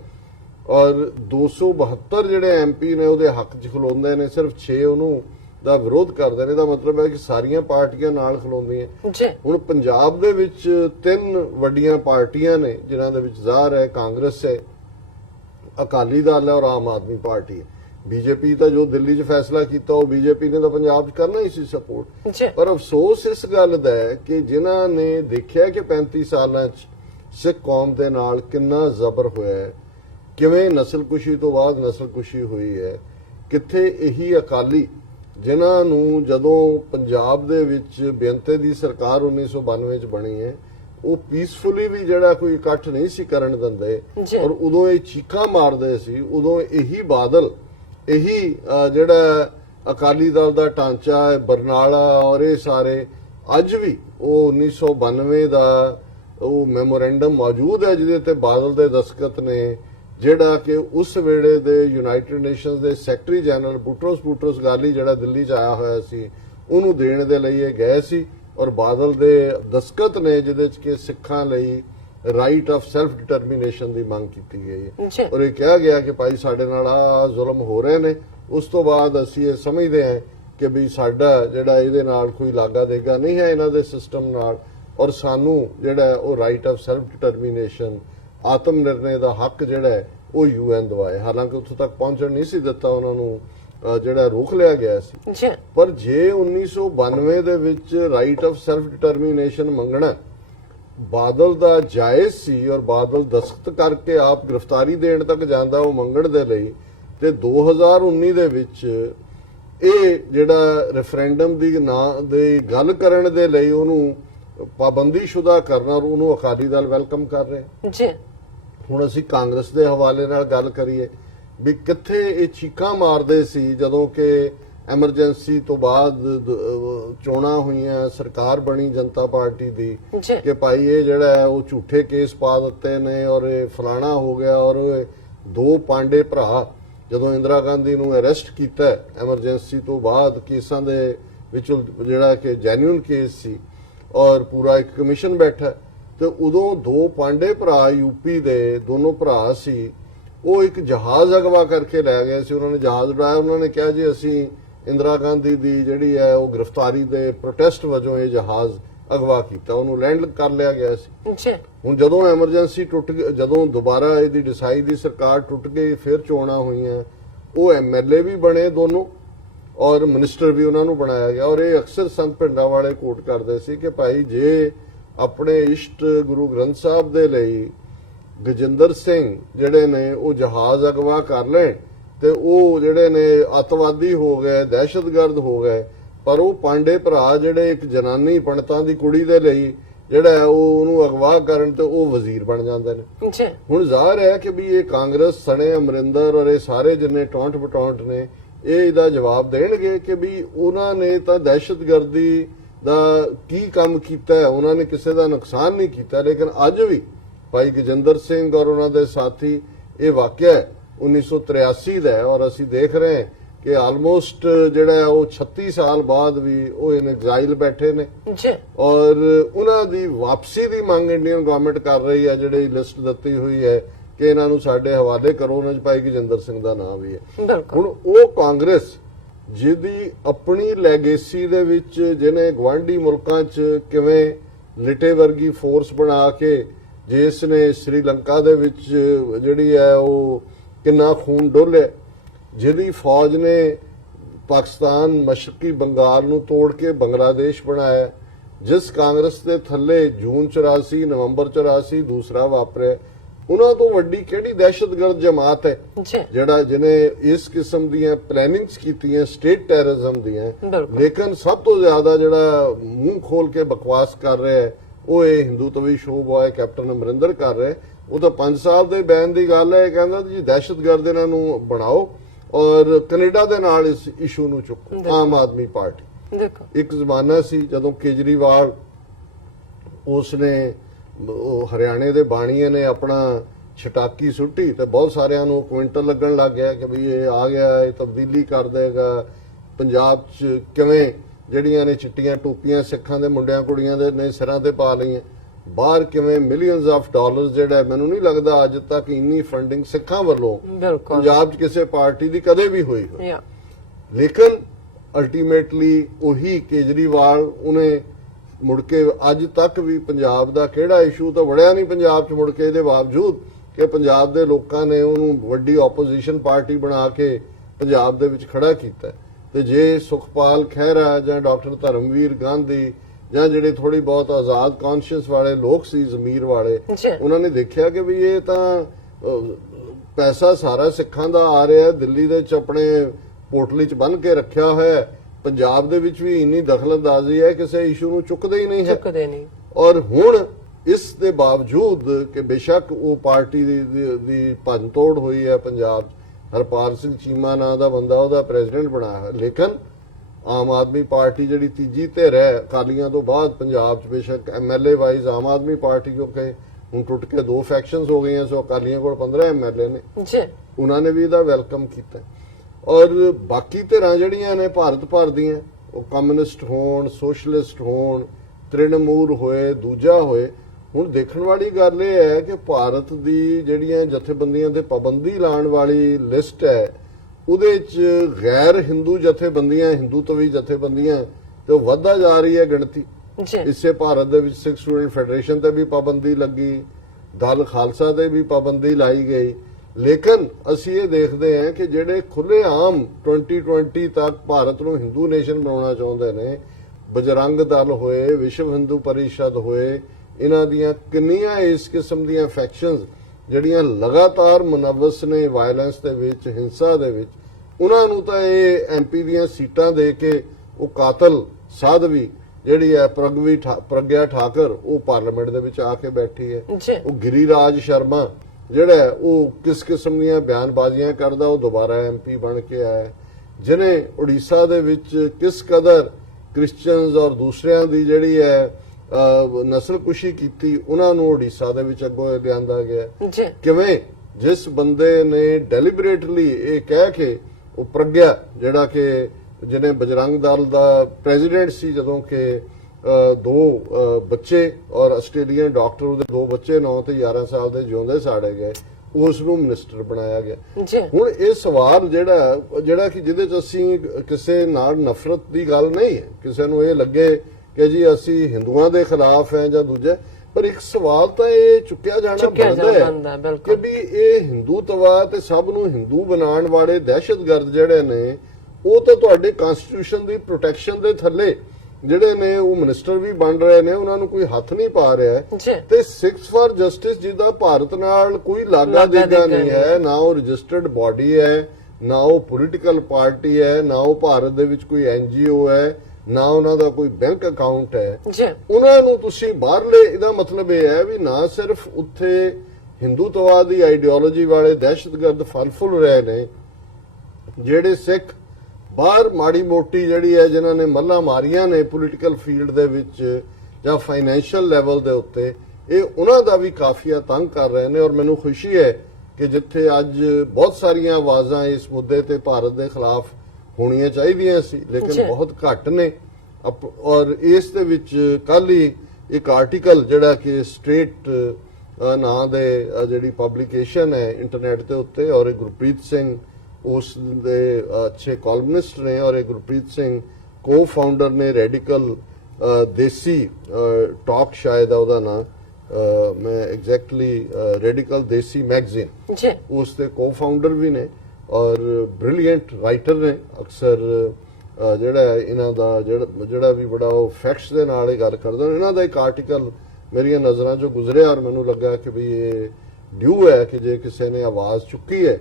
ਔਰ 272 ਜਿਹੜੇ ਐਮਪੀ ਨੇ ਉਹਦੇ ਹੱਕ 'ਚ ਖਲੋਂਦੇ ਨੇ, ਸਿਰਫ 6 ਉਹਨੂੰ ਦਾ ਵਿਰੋਧ ਕਰਦੇ ਨੇ। ਇਹਦਾ ਮਤਲਬ ਹੈ ਕਿ ਸਾਰੀਆਂ ਪਾਰਟੀਆਂ ਨਾਲ ਖਲੋਂਦੀਆਂ। ਹੁਣ ਪੰਜਾਬ ਦੇ ਵਿੱਚ 3 ਵੱਡੀਆਂ ਪਾਰਟੀਆਂ ਨੇ ਜਿਨ੍ਹਾਂ ਦੇ ਵਿੱਚ ਜ਼ਾਹਰ ਹੈ ਕਾਂਗਰਸ ਹੈ, ਅਕਾਲੀ ਦਲ ਹੈ ਔਰ ਆਮ ਆਦਮੀ ਪਾਰਟੀ ਹੈ। ਬੀਜੇਪੀ ਤਾਂ ਜੋ ਦਿੱਲੀ 'ਚ ਫੈਸਲਾ ਕੀਤਾ ਉਹ ਬੀਜੇਪੀ ਨੇ ਤਾਂ ਪੰਜਾਬ 'ਚ ਕਰਨਾ ਹੀ ਸੀ ਸਪੋਰਟ। ਪਰ ਅਫਸੋਸ ਇਸ ਗੱਲ ਦਾ ਹੈ ਕਿ ਜਿਨ੍ਹਾਂ ਨੇ ਦੇਖਿਆ ਕਿ 35 ਸਾਲਾਂ 'ਚ ਸਿੱਖ ਕੌਮ ਦੇ ਨਾਲ ਕਿੰਨਾ ਜ਼ਬਰ ਹੋਇਆ ਹੈ, ਕਿਵੇਂ ਨਸਲਕੁਸ਼ੀ ਤੋਂ ਬਾਅਦ ਨਸਲਕੁਸ਼ੀ ਹੋਈ ਹੈ, ਕਿੱਥੇ ਇਹੀ ਅਕਾਲੀ ਜਿਨ੍ਹਾਂ ਨੂੰ ਜਦੋਂ ਪੰਜਾਬ ਦੇ ਵਿੱਚ ਬੇਅੰਤੇ ਦੀ ਸਰਕਾਰ 1992 'ਚ ਬਣੀ ਹੈ ਉਹ ਪੀਸਫੁਲੀ ਵੀ ਜਿਹੜਾ ਕੋਈ ਇਕੱਠ ਨਹੀਂ ਸੀ ਕਰਨ ਦਿੰਦੇ ਔਰ ਉਦੋਂ ਇਹ ਚੀਕਾਂ ਮਾਰਦੇ ਸੀ। ਉਦੋਂ ਇਹੀ ਬਾਦਲ ਇਹੀ ਜਿਹੜਾ ਅਕਾਲੀ ਦਲ ਦਾ ਢਾਂਚਾ ਹੈ ਬਰਨਾਲਾ ਔਰ ਇਹ ਸਾਰੇ ਅੱਜ ਵੀ ਉਹ 1992 ਦਾ ਉਹ ਮੈਮੋਰੈਂਡਮ ਮੌਜੂਦ ਹੈ ਜਿਹਦੇ ਤੇ ਬਾਦਲ ਦੇ ਦਸਤਖਤ ਨੇ, ਜਿਹੜਾ ਕਿ ਉਸ ਵੇਲੇ ਦੇ ਯੂਨਾਈਟਿਡ ਨੇਸ਼ਨਸ ਦੇ ਸੈਕਟਰੀ ਜਨਰਲ ਬੁਟਰੋਸ ਗਾਲੀ ਜਿਹੜਾ ਦਿੱਲੀ 'ਚ ਆਇਆ ਹੋਇਆ ਸੀ ਉਹਨੂੰ ਦੇਣ ਦੇ ਲਈ ਇਹ ਗਏ ਸੀ ਔਰ ਬਾਦਲ ਦੇ ਦਸਤਖਤ ਨੇ ਜਿਹਦੇ 'ਚ ਕਿ ਸਿੱਖਾਂ ਲਈ ਰਾਈਟ ਆਫ ਸੈਲਫ ਡਿਟਰਮੀਨੇਸ਼ਨ ਦੀ ਮੰਗ ਕੀਤੀ ਗਈ ਹੈ ਔਰ ਇਹ ਕਿਹਾ ਗਿਆ ਕਿ ਭਾਈ ਸਾਡੇ ਨਾਲ ਆ ਜ਼ੁਲਮ ਹੋ ਰਹੇ ਨੇ। ਉਸ ਤੋਂ ਬਾਅਦ ਅਸੀਂ ਇਹ ਸਮਝਦੇ ਹਾਂ ਕਿ ਵੀ ਸਾਡਾ ਜਿਹੜਾ ਇਹਦੇ ਨਾਲ ਕੋਈ ਲਾਗਾ ਦੇਗਾ ਨਹੀਂ ਹੈ ਇਹਨਾਂ ਦੇ ਸਿਸਟਮ ਨਾਲ ਔਰ ਸਾਨੂੰ ਜਿਹੜਾ ਉਹ ਰਾਈਟ ਆਫ ਸੈਲਫ ਡਿਟਰਮੀਨੇਸ਼ਨ ਆਤਮ ਨਿਰਣੇ ਦਾ ਹੱਕ ਜਿਹੜਾ ਹੈ ਉਹ ਯੂਐਨ ਦਵਾਏ। ਹਾਲਾਂਕਿ ਉੱਥੋਂ ਤੱਕ ਪਹੁੰਚਣ ਨਹੀਂ ਸੀ ਦਿੱਤਾ, ਉਹਨਾਂ ਨੂੰ ਜਿਹੜਾ ਰੋਕ ਲਿਆ ਗਿਆ ਸੀ। ਪਰ ਜੇ 1992 ਦੇ ਵਿੱਚ ਰਾਈਟ ਆਫ ਸੈਲਫ ਡਿਟਰਮੀਨੇਸ਼ਨ ਮੰਗਣਾ ਬਾਦਲ ਦਾ ਜਾਇਜ਼ ਸੀ ਔਰ ਬਾਦਲ ਦਸਤਖਤ ਕਰਕੇ ਆਪ ਗ੍ਰਿਫਤਾਰੀ ਦੇਣ ਤੱਕ ਜਾਂਦਾ ਉਹ ਮੰਗਣ ਦੇ ਲਈ, ਤੇ 2019 ਦੇ ਵਿੱਚ ਇਹ ਜਿਹੜਾ ਰੈਫਰੈਂਡਮ ਦੀ ਨਾਂ ਦੀ ਗੱਲ ਕਰਨ ਦੇ ਲਈ ਉਹਨੂੰ ਪਾਬੰਦੀਸ਼ੁਦਾ ਕਰਨਾ, ਔਰ ਉਹਨੂੰ ਅਕਾਲੀ ਦਲ ਵੈਲਕਮ ਕਰ ਰਿਹਾ। ਜੀ ਹੁਣ ਅਸੀਂ ਕਾਂਗਰਸ ਦੇ ਹਵਾਲੇ ਨਾਲ ਗੱਲ ਕਰੀਏ ਵੀ ਕਿੱਥੇ ਇਹ ਚੀਕਾਂ ਮਾਰਦੇ ਸੀ ਜਦੋਂ ਕਿ ਐਮਰਜੈਂਸੀ ਤੋਂ ਬਾਅਦ ਚੋਣਾਂ ਹੋਈਆਂ, ਸਰਕਾਰ ਬਣੀ ਜਨਤਾ ਪਾਰਟੀ ਦੀ, ਜੀ ਕਿ ਭਾਈ ਇਹ ਜਿਹੜਾ ਹੈ ਉਹ ਝੂਠੇ ਕੇਸ ਪਾ ਦਿੱਤੇ ਨੇ ਔਰ ਇਹ ਫਲਾਣਾ ਹੋ ਗਿਆ। ਔਰ ਇਹ ਦੋ ਪਾਂਡੇ ਭਰਾ ਜਦੋਂ ਇੰਦਰਾ ਗਾਂਧੀ ਨੂੰ ਅਰੈਸਟ ਕੀਤਾ ਐਮਰਜੈਂਸੀ ਤੋਂ ਬਾਅਦ ਕੇਸਾਂ ਦੇ ਵਿੱਚ, ਜਿਹੜਾ ਕਿ ਜੈਨੂਇਨ ਕੇਸ ਸੀ ਔਰ ਪੂਰਾ ਇੱਕ ਕਮਿਸ਼ਨ ਬੈਠਾ, ਤੇ ਉਦੋਂ ਦੋ ਪਾਂਡੇ ਭਰਾ ਯੂਪੀ ਦੇ ਦੋਨੋਂ ਭਰਾ ਸੀ, ਉਹ ਇੱਕ ਜਹਾਜ਼ ਅਗਵਾ ਕਰਕੇ ਲੈ ਗਏ ਸੀ। ਉਹਨਾਂ ਨੇ ਜਹਾਜ਼ ਉਡਾਇਆ, ਉਹਨਾਂ ਨੇ ਕਿਹਾ ਜੀ ਅਸੀਂ ਇੰਦਰਾ ਗਾਂਧੀ ਦੀ ਜਿਹੜੀ ਹੈ ਉਹ ਗ੍ਰਿਫਤਾਰੀ ਦੇ ਪ੍ਰੋਟੈਸਟ ਵਜੋਂ ਇਹ ਜਹਾਜ਼ ਅਗਵਾ ਕੀਤਾ, ਉਹਨੂੰ ਲੈਂਡ ਕਰ ਲਿਆ ਗਿਆ ਸੀ। ਜੀ ਹੁਣ ਜਦੋਂ ਐਮਰਜੈਂਸੀ ਟੁੱਟ ਗਈ, ਜਦੋਂ ਦੁਬਾਰਾ ਇਹਦੀ ਡਿਸਾਈ ਦੀ ਸਰਕਾਰ ਟੁੱਟ ਗਈ, ਫਿਰ ਚੋਣਾਂ ਹੋਈਆਂ, ਉਹ ਐਮਐਲਏ ਵੀ ਬਣੇ ਦੋਨੋਂ ਔਰ ਮਿਨਿਸਟਰ ਵੀ ਉਹਨਾਂ ਨੂੰ ਬਣਾਇਆ ਗਿਆ। ਔਰ ਇਹ ਅਕਸਰ ਸੰਤ ਪਿੰਡਾਂ ਵਾਲੇ ਕੋਟ ਕਰਦੇ ਸੀ ਕਿ ਭਾਈ ਜੇ ਆਪਣੇ ਇਸ਼ਟ ਗੁਰੂ ਗ੍ਰੰਥ ਸਾਹਿਬ ਦੇ ਲਈ ਗਜਿੰਦਰ ਸਿੰਘ ਜਿਹੜੇ ਨੇ ਉਹ ਜਹਾਜ਼ ਅਗਵਾ ਕਰ ਲੈਣ ਤੇ ਉਹ ਜਿਹੜੇ ਨੇ ਅੱਤਵਾਦੀ ਹੋ ਗਏ, ਦਹਿਸ਼ਤਗਰਦ ਹੋ ਗਏ, ਪਰ ਉਹ ਪਾਂਡੇ ਭਰਾ ਜਿਹੜੇ ਇੱਕ ਜਨਾਨੀ ਪੰਡਤਾਂ ਦੀ ਕੁੜੀ ਦੇ ਲਈ ਜਿਹੜਾ ਉਹ ਉਹਨੂੰ ਅਗਵਾ ਕਰਨ ਤੇ ਉਹ ਵਜ਼ੀਰ ਬਣ ਜਾਂਦੇ ਨੇ। ਜੀ ਹੁਣ ਜ਼ਾਹਰ ਹੈ ਕਿ ਵੀ ਇਹ ਕਾਂਗਰਸ ਸਣੇ ਅਮਰਿੰਦਰ ਔਰ ਇਹ ਸਾਰੇ ਜਿੰਨੇ ਟੌਂਟ ਬਟੌਂਟ ਨੇ ਇਹ ਇਹਦਾ ਜਵਾਬ ਦੇਣਗੇ ਕਿ ਵੀ ਉਹਨਾਂ ਨੇ ਤਾਂ ਦਹਿਸ਼ਤਗਰਦੀ ਦਾ ਕੀ ਕੰਮ ਕੀਤਾ ਹੈ, ਉਹਨਾਂ ਨੇ ਕਿਸੇ ਦਾ ਨੁਕਸਾਨ ਨਹੀਂ ਕੀਤਾ। ਲੇਕਿਨ ਅੱਜ ਵੀ ਭਾਈ ਗਜਿੰਦਰ ਸਿੰਘ ਔਰ ਉਹਨਾਂ ਦੇ ਸਾਥੀ, ਇਹ ਵਾਕਿਆ 1983 ਦਾ ਹੈ ਔਰ ਅਸੀਂ ਦੇਖ ਰਹੇ ਹਾਂ ਕਿ ਆਲਮੋਸਟ ਜਿਹੜਾ ਹੈ ਉਹ 36 ਸਾਲ ਬਾਅਦ ਵੀ ਉਹ ਇਨ ਐਗਜ਼ਾਈਲ ਬੈਠੇ ਨੇ ਜੀ ਔਰ ਉਹਨਾਂ ਦੀ ਵਾਪਸੀ ਦੀ ਮੰਗ ਇੰਡੀਅਨ ਗਵਰਨਮੈਂਟ ਕਰ ਰਹੀ ਹੈ। ਜਿਹੜੀ ਲਿਸਟ ਦਿੱਤੀ ਹੋਈ ਹੈ ਕਿ ਇਹਨਾਂ ਨੂੰ ਸਾਡੇ ਹਵਾਲੇ ਕਰੋ, ਉਹਨਾਂ 'ਚ ਭਾਈ ਗਜਿੰਦਰ ਸਿੰਘ ਦਾ ਨਾਮ ਵੀ ਹੈ। ਬਿਲਕੁਲ ਹੁਣ ਉਹ ਕਾਂਗਰਸ ਜਿਹਦੀ ਆਪਣੀ ਲੈਗੇਸੀ ਦੇ ਵਿੱਚ, ਜਿਹਨੇ ਗਵਾਂਢੀ ਮੁਲਕਾਂ 'ਚ ਕਿਵੇਂ ਲਿਟੇ ਵਰਗੀ ਫੋਰਸ ਬਣਾ ਕੇ ਜਿਸ ਨੇ ਸ੍ਰੀਲੰਕਾ ਦੇ ਵਿੱਚ ਜਿਹੜੀ ਹੈ ਉਹ ਕਿੰਨਾ ਖੂਨ ਡੋਲਿਆ, ਜਿਹਦੀ ਫੌਜ ਨੇ ਪਾਕਿਸਤਾਨ ਮਸ਼ਰਕੀ ਬੰਗਾਲ ਨੂੰ ਤੋੜ ਕੇ ਬੰਗਲਾਦੇਸ਼ ਬਣਾਇਆ, ਜਿਸ ਕਾਂਗਰਸ ਦੇ ਥੱਲੇ ਜੂਨ 84 ਨਵੰਬਰ 84 ਦੂਸਰਾ ਵਾਪਰਿਆ, ਉਹਨਾਂ ਤੋਂ ਵੱਡੀ ਕਿਹੜੀ ਦਹਿਸ਼ਤਗਰਦ ਜਮਾਤ ਹੈ ਜੀ ਜਿਹੜਾ ਜਿਹਨੇ ਇਸ ਕਿਸਮ ਦੀਆਂ ਪਲੈਨਿੰਗਸ ਕੀਤੀਆਂ ਸਟੇਟ ਟੈਰਰਿਜ਼ਮ ਦੀਆਂ। ਬਿਲਕੁਲ ਲੇਕਿਨ ਸਭ ਤੋਂ ਜ਼ਿਆਦਾ ਜਿਹੜਾ ਮੂੰਹ ਖੋਲ ਕੇ ਬਕਵਾਸ ਕਰ ਰਿਹਾ ਹੈ ਉਹ ਇਹ ਹਿੰਦੂਤਵੀ ਸ਼ੋਅ ਬॉय ਕੈਪਟਨ ਅਮਰਿੰਦਰ ਕਰ ਰਿਹਾ। ਉਹ ਤਾਂ 5 ਸਾਲ ਦੇ ਬੈਨ ਦੀ ਗੱਲ ਹੈ, ਇਹ ਕਹਿੰਦਾ ਜੀ ਦਹਿਸ਼ਤਗਰਦ ਇਹਨਾਂ ਨੂੰ ਬਣਾਓ ਔਰ ਕੈਨੇਡਾ ਦੇ ਨਾਲ ਇਸ ਇਸ਼ੂ ਨੂੰ ਚੁੱਕੋ। ਆਮ ਆਦਮੀ ਪਾਰਟੀ ਦੇਖੋ ਇੱਕ ਜ਼ਮਾਨਾ ਸੀ ਜਦੋਂ ਕੇਜਰੀਵਾਲ ਉਸਨੇ ਉਹ ਹਰਿਆਣੇ ਦੇ ਬਾਣੀਏ ਨੇ ਆਪਣਾ ਛਟਾਕੀ ਸੁੱਟੀ ਤੇ ਬਹੁਤ ਸਾਰਿਆਂ ਨੂੰ ਕੁਇੰਟਲ ਲੱਗਣ ਲੱਗ ਗਿਆ ਕਿ ਵੀ ਇਹ ਆ ਗਿਆ, ਇਹ ਤਬਦੀਲੀ ਕਰ ਦੇਗਾ। ਪੰਜਾਬ 'ਚ ਕਿਵੇਂ ਜਿਹੜੀਆਂ ਨੇ ਚਿੱਟੀਆਂ ਟੋਪੀਆਂ ਸਿੱਖਾਂ ਦੇ ਮੁੰਡਿਆਂ ਕੁੜੀਆਂ ਦੇ ਨੇ ਸਿਰਾਂ ਤੇ ਪਾ ਲਈਆਂ, ਬਾਹਰ ਕਿਵੇਂ ਮਿਲੀਅਨਸ ਆਫ ਡਾਲਰਸ ਜਿਹੜਾ ਮੈਨੂੰ ਨਹੀਂ ਲੱਗਦਾ ਅੱਜ ਤੱਕ ਇੰਨੀ ਫੰਡਿੰਗ ਸਿੱਖਾਂ ਵੱਲੋਂ ਬਿਲਕੁਲ ਪੰਜਾਬ 'ਚ ਕਿਸੇ ਪਾਰਟੀ ਦੀ ਕਦੇ ਵੀ ਹੋਈ ਹੋਵੇ। ਯਾ ਲੇਕਿਨ ਅਲਟੀਮੇਟਲੀ ਉਹੀ ਕੇਜਰੀਵਾਲ ਉਹਨੇ ਮੁੜ ਕੇ ਅੱਜ ਤੱਕ ਵੀ ਪੰਜਾਬ ਦਾ ਕਿਹੜਾ ਇਸ਼ੂ ਤਾਂ ਵੜਿਆ ਨਹੀਂ ਪੰਜਾਬ 'ਚ ਮੁੜ ਕੇ, ਇਹਦੇ ਬਾਵਜੂਦ ਕਿ ਪੰਜਾਬ ਦੇ ਲੋਕਾਂ ਨੇ ਉਹਨੂੰ ਵੱਡੀ ਆਪੋਜੀਸ਼ਨ ਪਾਰਟੀ ਬਣਾ ਕੇ ਪੰਜਾਬ ਦੇ ਵਿੱਚ ਖੜਾ ਕੀਤਾ। ਤੇ ਜੇ ਸੁਖਪਾਲ ਖਹਿਰਾ ਜਾਂ ਡਾਕਟਰ ਧਰਮਵੀਰ ਗਾਂਧੀ ਜਾਂ ਜਿਹੜੇ ਥੋੜੀ ਬਹੁਤ ਆਜ਼ਾਦ ਕੌਨਸ਼ੀਅਸ ਵਾਲੇ ਲੋਕ ਸੀ ਜ਼ਮੀਰ ਵਾਲੇ, ਜੀ ਉਹਨਾਂ ਨੇ ਦੇਖਿਆ ਕਿ ਵੀ ਇਹ ਤਾਂ ਪੈਸਾ ਸਾਰਾ ਸਿੱਖਾਂ ਦਾ ਆ ਰਿਹਾ, ਦਿੱਲੀ ਦੇ ਵਿੱਚ ਆਪਣੇ ਪੋਟਲੀ 'ਚ ਬੰਨ੍ਹ ਕੇ ਰੱਖਿਆ ਹੋਇਆ ਹੈ, ਪੰਜਾਬ ਦੇ ਵਿੱਚ ਵੀ ਇੰਨੀ ਦਖਲਅੰਦਾਜ਼ੀ ਹੈ ਕਿਸੇ ਇਸ਼ੂ ਨੂੰ ਚੁੱਕਦੇ ਹੀ ਨਹੀਂ ਹੈ। ਚੁੱਕਦੇ ਨਹੀਂ। ਔਰ ਹੁਣ ਇਸ ਦੇ ਬਾਵਜੂਦ ਕਿ ਬੇਸ਼ੱਕ ਉਹ ਪਾਰਟੀ ਦੀ ਭੰਨਤੋੜ ਹੋਈ ਹੈ ਪੰਜਾਬ 'ਚ, ਹਰਪਾਲ ਸਿੰਘ ਚੀਮਾ ਨਾਂ ਦਾ ਬੰਦਾ ਉਹਦਾ ਪ੍ਰੈਜ਼ੀਡੈਂਟ ਬਣਾਇਆ ਹੈ, ਲੇਕਿਨ ਆਮ ਆਦਮੀ ਪਾਰਟੀ ਜਿਹੜੀ ਤੀਜੀ ਧਿਰ ਹੈ ਅਕਾਲੀਆਂ ਤੋਂ ਬਾਅਦ ਪੰਜਾਬ 'ਚ, ਬੇਸ਼ੱਕ MLA wise Aam Aadmi party ਕਿਉਂਕਿ ਹੁਣ ਟੁੱਟ ਕੇ ਦੋ ਫੈਕਸ਼ਨਸ ਹੋ ਗਈਆਂ, ਸੋ ਅਕਾਲੀਆਂ ਕੋਲ 15 ਐਮਐਲਏ ਨੇ, ਜੀ ਉਹਨਾਂ ਨੇ ਵੀ ਇਹਦਾ ਵੈਲਕਮ ਕੀਤਾ। ਔਰ ਬਾਕੀ ਧਿਰਾਂ ਜਿਹੜੀਆਂ ਨੇ ਭਾਰਤ ਭਰ ਦੀਆਂ, ਉਹ ਕਮਿਊਨਿਸਟ ਹੋਣ, ਸੋਸ਼ਲਿਸਟ ਹੋਣ, ਤ੍ਰਿਣਮੂਲ ਹੋਏ, ਦੂਜਾ ਹੋਏ, ਹੁਣ ਦੇਖਣ ਵਾਲੀ ਗੱਲ ਇਹ ਹੈ ਕਿ ਭਾਰਤ ਦੀ ਜਿਹੜੀਆਂ ਜਥੇਬੰਦੀਆਂ ਤੇ ਪਾਬੰਦੀ ਲਾਉਣ ਵਾਲੀ ਲਿਸਟ ਹੈ ਉਹਦੇ 'ਚ ਗੈਰ ਹਿੰਦੂ ਜਥੇਬੰਦੀਆਂ, ਹਿੰਦੂਤਵੀ ਜਥੇਬੰਦੀਆਂ ਤੇ ਉਹ ਵੱਧਦਾ ਜਾ ਰਹੀ ਹੈ ਗਿਣਤੀ। ਜੀ ਇਸੇ ਭਾਰਤ ਦੇ ਵਿੱਚ ਸਿੱਖ ਸਟੂਡੈਂਟ ਫੈਡਰੇਸ਼ਨ ਤੇ ਵੀ ਪਾਬੰਦੀ ਲੱਗੀ, ਦਲ ਖਾਲਸਾ ਤੇ ਵੀ ਪਾਬੰਦੀ ਲਾਈ ਗਈ। ਲੇਕਿਨ ਅਸੀਂ ਇਹ ਦੇਖਦੇ ਹਾਂ ਕਿ ਜਿਹੜੇ ਖੁੱਲ੍ਹੇਆਮ 2020 ਤੱਕ ਭਾਰਤ ਨੂੰ ਹਿੰਦੂ ਨੇਸ਼ਨ ਬਣਾਉਣਾ ਚਾਹੁੰਦੇ ਨੇ, ਬਜਰੰਗ ਦਲ ਹੋਏ, ਵਿਸ਼ਵ ਹਿੰਦੂ ਪਰਿਸ਼ਦ ਹੋਏ, ਇਹਨਾਂ ਦੀਆਂ ਕਿੰਨੀਆਂ ਇਸ ਕਿਸਮ ਦੀਆਂ ਫੈਕਸ਼ਨਸ ਜਿਹੜੀਆਂ ਲਗਾਤਾਰ ਮੁਨੱਵਸ ਨੇ ਵਾਇਲੈਂਸ ਦੇ ਵਿੱਚ, ਹਿੰਸਾ ਦੇ ਵਿੱਚ, ਉਹਨਾਂ ਨੂੰ ਤਾਂ ਇਹ ਐਮਪੀ ਦੀਆਂ ਸੀਟਾਂ ਦੇ ਕੇ ਉਹ ਕਾਤਲ ਸਾਧਵੀ ਜਿਹੜੀ ਹੈ ਪ੍ਰਗਿਆ ਠਾਕਰ ਉਹ ਪਾਰਲੀਮੈਂਟ ਦੇ ਵਿੱਚ ਆ ਕੇ ਬੈਠੀ ਹੈ। ਜੀ ਉਹ ਗਿਰੀਰਾਜ ਸ਼ਰਮਾ ਜਿਹੜਾ ਹੈ ਉਹ ਕਿਸ ਕਿਸਮ ਦੀਆਂ ਬਿਆਨਬਾਜ਼ੀਆਂ ਕਰਦਾ, ਉਹ ਦੁਬਾਰਾ ਐਮਪੀ ਬਣ ਕੇ ਆਇਆ, ਜਿਹਨੇ ਉੜੀਸਾ ਦੇ ਵਿੱਚ ਕਿਸ ਕਦਰ ਕ੍ਰਿਸਚੀਅਨਜ਼ ਔਰ ਦੂਸਰਿਆਂ ਦੀ ਜਿਹੜੀ ਹੈ ਨਸਲਕੁਸ਼ੀ ਕੀਤੀ, ਉਹਨਾਂ ਨੂੰ ਉੜੀਸਾ ਦੇ ਵਿੱਚ ਅੱਗੋਂ ਲਿਆਂਦਾ ਗਿਆ। ਜੀ ਕਿਵੇਂ ਜਿਸ ਬੰਦੇ ਨੇ ਡੈਲੀਬਰੇਟਲੀ ਇਹ ਕਹਿ ਕੇ ਉਹ ਪ੍ਰਗਿਆ ਜਿਹੜਾ ਕਿ ਜਿਹਨੇ ਬਜਰੰਗ ਦਲ ਦਾ ਪ੍ਰੈਜ਼ੀਡੈਂਟ ਸੀ, ਜਦੋਂ ਕਿ ਦੋ ਬੱਚੇ ਔਰ ਆਸਟ੍ਰੇਲੀਅਨ ਡਾਕਟਰ ਉਹਦੇ ਦੋ ਬੱਚੇ 9 ਤੇ 11 ਸਾਲ ਦੇ ਜਿਉਂਦੇ ਸਾੜੇ ਗਏ, ਉਸ ਨੂੰ ਮਿਨਿਸਟਰ ਬਣਾਇਆ ਗਿਆ। ਜੀ ਹੁਣ ਇਹ ਸਵਾਲ ਜਿਹੜਾ ਕਿ ਜਿਹਦੇ ਚ ਅਸੀਂ ਕਿਸੇ ਨਾਲ ਨਫ਼ਰਤ ਦੀ ਗੱਲ ਨਹੀਂ ਹੈ, ਕਿਸੇ ਨੂੰ ਇਹ ਲੱਗੇ ਕਿ ਜੀ ਅਸੀਂ ਹਿੰਦੂਆਂ ਦੇ ਖਿਲਾਫ ਹੈ ਜਾਂ ਦੂਜੇ, ਪਰ ਇੱਕ ਸਵਾਲ ਤਾਂ ਇਹ ਚੁੱਕਿਆ ਜਾਣਾ ਬਣਦਾ ਹੈ ਕਿ ਵੀ ਇਹ ਹਿੰਦੂਤਵਾ ਤੇ ਸਭ ਨੂੰ ਹਿੰਦੂ ਬਣਾਉਣ ਵਾਲੇ ਦਹਿਸ਼ਤਗਰਦ ਜਿਹੜੇ ਨੇ ਉਹ ਤਾਂ ਤੁਹਾਡੇ ਕਨਸਟੀਟਿਊਸ਼ਨ ਦੀ ਪ੍ਰੋਟੈਕਸ਼ਨ ਦੇ ਥੱਲੇ ਜਿਹੜੇ ਨੇ ਉਹ ਮਿਨਿਸਟਰ ਵੀ ਬਣ ਰਹੇ ਨੇ, ਉਹਨਾਂ ਨੂੰ ਕੋਈ ਹੱਥ ਨਹੀਂ ਪਾ ਰਿਹਾ। ਤੇ ਸਿਕਸ ਫਾਰ ਜਸਟਿਸ ਜਿਹਦਾ ਭਾਰਤ ਨਾਲ ਕੋਈ ਲਾਗਾ ਦੇਗਾ ਨਹੀਂ ਹੈ, ਨਾ ਉਹ ਰਜਿਸਟਰਡ ਬਾਡੀ ਹੈ, ਨਾ ਉਹ ਪੋਲੀਟੀਕਲ ਪਾਰਟੀ ਹੈ, ਨਾ ਉਹ ਭਾਰਤ ਦੇ ਵਿੱਚ ਕੋਈ ਐਨਜੀਓ ਹੈ, ਨਾ ਉਹਨਾਂ ਦਾ ਕੋਈ ਬੈਂਕ ਅਕਾਊਂਟ ਹੈ। ਉਹਨਾਂ ਨੂੰ ਤੁਸੀਂ ਬਾਹਰਲੇ, ਇਹਦਾ ਮਤਲਬ ਇਹ ਹੈ ਵੀ ਨਾ ਸਿਰਫ ਉੱਥੇ ਹਿੰਦੂਤਵਾ ਦੀ ਆਈਡੀਓਲੋਜੀ ਵਾਲੇ ਦਹਿਸ਼ਤਗਰਦ ਫਲ ਫੁੱਲ ਰਹੇ ਨੇ, ਜਿਹੜੇ ਸਿੱਖ ਬਾਹਰ ਮਾੜੀ ਮੋਟੀ ਜਿਹੜੀ ਹੈ ਜਿਨ੍ਹਾਂ ਨੇ ਮੱਲਾਂ ਮਾਰੀਆਂ ਨੇ ਪੋਲੀਟੀਕਲ ਫੀਲਡ ਦੇ ਵਿੱਚ ਜਾਂ ਫਾਈਨੈਂਸ਼ੀਅਲ ਲੈਵਲ ਦੇ ਉੱਤੇ, ਇਹ ਉਹਨਾਂ ਦਾ ਵੀ ਕਾਫੀਆ ਤੰਗ ਕਰ ਰਹੇ ਨੇ। ਔਰ ਮੈਨੂੰ ਖੁਸ਼ੀ ਹੈ ਕਿ ਜਿੱਥੇ ਅੱਜ ਬਹੁਤ ਸਾਰੀਆਂ ਆਵਾਜ਼ਾਂ ਇਸ ਮੁੱਦੇ ਤੇ ਭਾਰਤ ਦੇ ਖਿਲਾਫ ਹੋਣੀਆਂ ਚਾਹੀਦੀਆਂ ਸੀ, ਲੇਕਿਨ ਬਹੁਤ ਘੱਟ ਨੇ। ਔਰ ਇਸ ਦੇ ਵਿੱਚ ਕੱਲ ਹੀ ਇੱਕ ਆਰਟੀਕਲ ਜਿਹੜਾ ਕਿ ਸਟ੍ਰੇਟ ਨਾਂ ਦੇ ਜਿਹੜੀ ਪਬਲੀਕੇਸ਼ਨ ਹੈ ਇੰਟਰਨੈਟ ਦੇ ਉੱਤੇ, ਔਰ ਗੁਰਪ੍ਰੀਤ ਸਿੰਘ ਉਸ ਦੇ ਅੱਛੇ ਕਾਲਮਨਿਸਟ ਨੇ, ਔਰ ਗੁਰਪ੍ਰੀਤ ਸਿੰਘ ਕੋ-ਫਾਊਂਡਰ ਨੇ ਰੈਡੀਕਲ ਦੇਸੀ ਟਾਕ ਸ਼ਾਇਦ ਹੈ ਉਹਦਾ ਨਾਮ, ਮੈਂ ਐਗਜ਼ੈਕਟਲੀ ਰੈਡੀਕਲ ਦੇਸੀ ਮੈਗਜ਼ੀਨ, ਉਸ ਦੇ ਕੋ-ਫਾਊਂਡਰ ਵੀ ਨੇ ਔਰ ਬ੍ਰਿਲੀਅੰਟ ਰਾਈਟਰ ਨੇ। ਅਕਸਰ ਜਿਹੜਾ ਇਹਨਾਂ ਦਾ ਜਿਹੜਾ ਵੀ ਬੜਾ ਉਹ ਫੈਕਟਸ ਦੇ ਨਾਲ ਇਹ ਗੱਲ ਕਰਦੇ ਨੇ। ਇਹਨਾਂ ਦਾ ਇੱਕ ਆਰਟੀਕਲ ਮੇਰੀਆਂ ਨਜ਼ਰਾਂ 'ਚੋਂ ਗੁਜ਼ਰਿਆ ਔਰ ਮੈਨੂੰ ਲੱਗਾ ਕਿ ਵੀ ਇਹ ਡਿਊ ਹੈ ਕਿ ਜੇ ਕਿਸੇ ਨੇ ਆਵਾਜ਼ ਚੁੱਕੀ ਹੈ,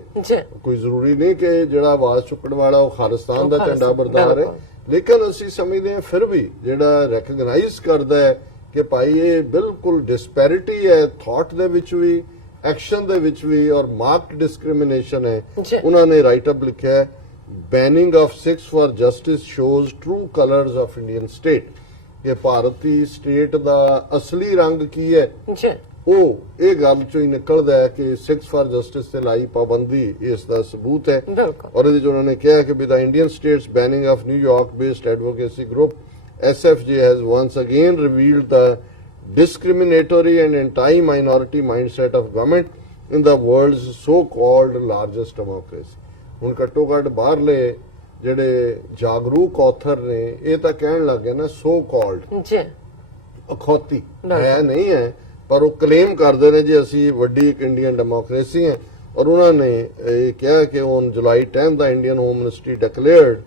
ਕੋਈ ਜ਼ਰੂਰੀ ਨਹੀਂ ਕਿ ਜਿਹੜਾ ਆਵਾਜ਼ ਚੁੱਕਣ ਵਾਲਾ ਉਹ ਖਾਲਿਸਤਾਨ ਦਾ ਝੰਡਾ ਬਰਦਾਰ ਹੈ, ਲੇਕਿਨ ਅਸੀਂ ਸਮਝਦੇ ਹਾਂ ਫਿਰ ਵੀ ਜਿਹੜਾ ਰੈਕਗਨਾਈਜ਼ ਕਰਦਾ ਹੈ ਕਿ ਭਾਈ ਇਹ ਬਿਲਕੁਲ ਡਿਸਪੈਰਿਟੀ ਹੈ ਥਾਟ ਦੇ ਵਿੱਚ ਵੀ, ਐਕਸ਼ਨ ਦੇ ਵਿੱਚ ਵੀ, ਔਰ ਮਾਰਕਡ ਡਿਸਕ੍ਰਿਮੀਨੇਸ਼ਨ ਹੈ। ਉਹਨਾਂ ਨੇ ਰਾਈਟ ਅਪ ਲਿਖਿਆ ਹੈ, banning of Sikhs for Justice shows true colours of Indian state, ਕਿ ਭਾਰਤੀ ਸਟੇਟ ਦਾ ਅਸਲੀ ਰੰਗ ਕੀ ਹੈ ਉਹ ਇਹ ਗੱਲ ਚੋਂ ਹੀ ਨਿਕਲਦਾ ਹੈ ਕਿ ਸਿਕਸ ਫਾਰ ਜਸਟਿਸ ਤੇ ਲਾਈ ਪਾਬੰਦੀ ਇਸ ਦਾ ਸਬੂਤ ਹੈ। ਔਰ ਇਹਦੇ ਚ ਉਹਨਾਂ ਨੇ ਕਿਹਾ ਕਿ with the Indian state's banning of New York based advocacy group SFJ has once again revealed the discriminatory and anti-minority mindset of government in the world's so-called largest democracy. ਹੁਣ ਘੱਟੋ ਘੱਟ ਬਾਹਰਲੇ ਜਿਹੜੇ ਜਾਗਰੂਕ ਆਥਰ ਨੇ ਇਹ ਤਾਂ ਕਹਿਣ ਲੱਗੇ ਨਾ ਸੋ ਕਾਲਡ ਅਖੌਤੀ ਹੈ ਨਹੀਂ ਹੈ, ਪਰ ਉਹ ਕਲੇਮ ਕਰਦੇ ਨੇ ਜੀ ਅਸੀਂ ਵੱਡੀ ਇੱਕ ਇੰਡੀਅਨ ਡੈਮੋਕ੍ਰੇਸੀ ਹੈ। ਔਰ ਉਹਨਾਂ ਨੇ ਇਹ ਕਿਹਾ ਕਿ on July 10 the Indian home ministry declared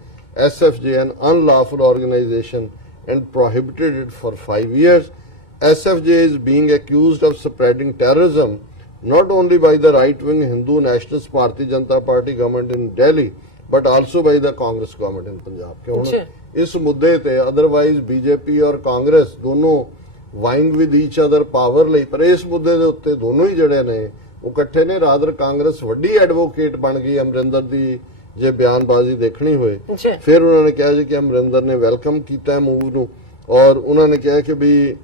SFJ an unlawful organization and prohibited it for 5 years. SFJ is being accused of spreading terrorism not only by the right-wing Hindu Nationalist Party Janata Party government in Delhi but also by the Congress government in Punjab. ਕਿ ਹੁਣ ਇਸ ਮੁੱਦੇ ਤੇ otherwise BJP ਔਰ ਕਾਂਗਰਸ ਦੋਨੋਂ ਵਾਈਂਗ with each other power ਲਈ, ਪਰ ਇਸ ਮੁੱਦੇ ਦੇ ਉੱਤੇ ਦੋਨੋਂ ਹੀ ਜਿਹੜੇ ਨੇ ਉਹ ਇਕੱਠੇ ਨੇ। ਰਾਦਰ ਕਾਂਗਰਸ ਵੱਡੀ ਐਡਵੋਕੇਟ ਬਣ ਗਈ ਅਮਰਿੰਦਰ ਦੀ ਜੇ ਬਿਆਨਬਾਜ਼ੀ ਦੇਖਣੀ ਹੋਏ। ਫਿਰ ਉਹਨਾਂ ਨੇ ਕਿਹਾ ਜੀ ਕਿ ਅਮਰਿੰਦਰ ਨੇ ਵੈਲਕਮ ਕੀਤਾ ਮੂਵ ਨੂੰ, ਔਰ ਉਹਨਾਂ ਨੇ ਕਿਹਾ ਕਿ ਵੀ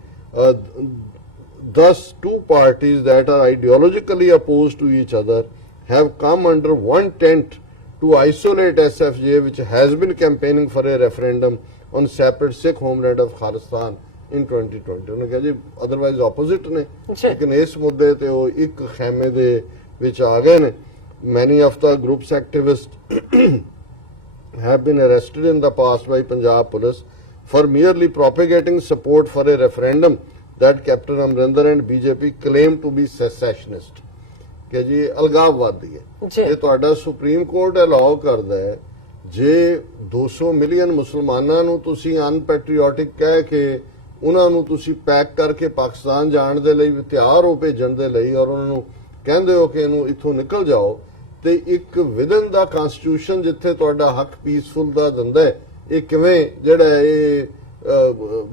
thus two parties that are ideologically opposed to each other have come under one tent to isolate SFJ, which has been campaigning for a referendum on separate Sikh homeland of Khalistan in 2020. ਉਹਨੇ ਕਿਹਾ ਜੀ otherwise opposite ਨੇ, ਲੇਕਿਨ ਇਸ ਮੁੱਦੇ ਤੇ ਉਹ ਇੱਕ ਖੈਮੇ ਦੇ ਵਿੱਚ ਆ ਗਏ ਨੇ। Many of the group's activists have been arrested in the past by Punjab police for merely propagating support for a referendum that Captain Amrinder and BJP claim to be secessionist. ਕਿ ਜੀ ਅਲਗਾਵਵਾਦੀ ਹੈ। ਇਹ ਤੁਹਾਡਾ ਸੁਪਰੀਮ ਕੋਰਟ ਅਲਾਉ ਕਰਦਾ ਹੈ ਜੇ 200 million ਮੁਸਲਮਾਨਾਂ ਨੂੰ ਤੁਸੀਂ ਅਨਪੈਟਰੀਓਟਿਕ ਕਹਿ ਕੇ ਉਹਨਾਂ ਨੂੰ ਤੁਸੀਂ ਪੈਕ ਕਰਕੇ ਪਾਕਿਸਤਾਨ ਜਾਣ ਦੇ ਲਈ ਤਿਆਰ ਹੋ ਭੇਜਣ ਦੇ ਲਈ, ਔਰ ਉਹਨਾਂ ਨੂੰ ਕਹਿੰਦੇ ਹੋ ਕਿ ਇਹਨੂੰ ਇੱਥੋਂ ਨਿਕਲ ਜਾਓ, ਤੇ ਇੱਕ ਵਿਦਨ ਦਾ ਕਨਸਟੀਟਿਊਸ਼ਨ ਜਿੱਥੇ ਤੁਹਾਡਾ ਹੱਕ ਪੀਸਫੁਲ ਦਾ ਦਿੰਦਾ ਹੈ, ਇਹ ਕਿਵੇਂ ਜਿਹੜਾ ਇਹ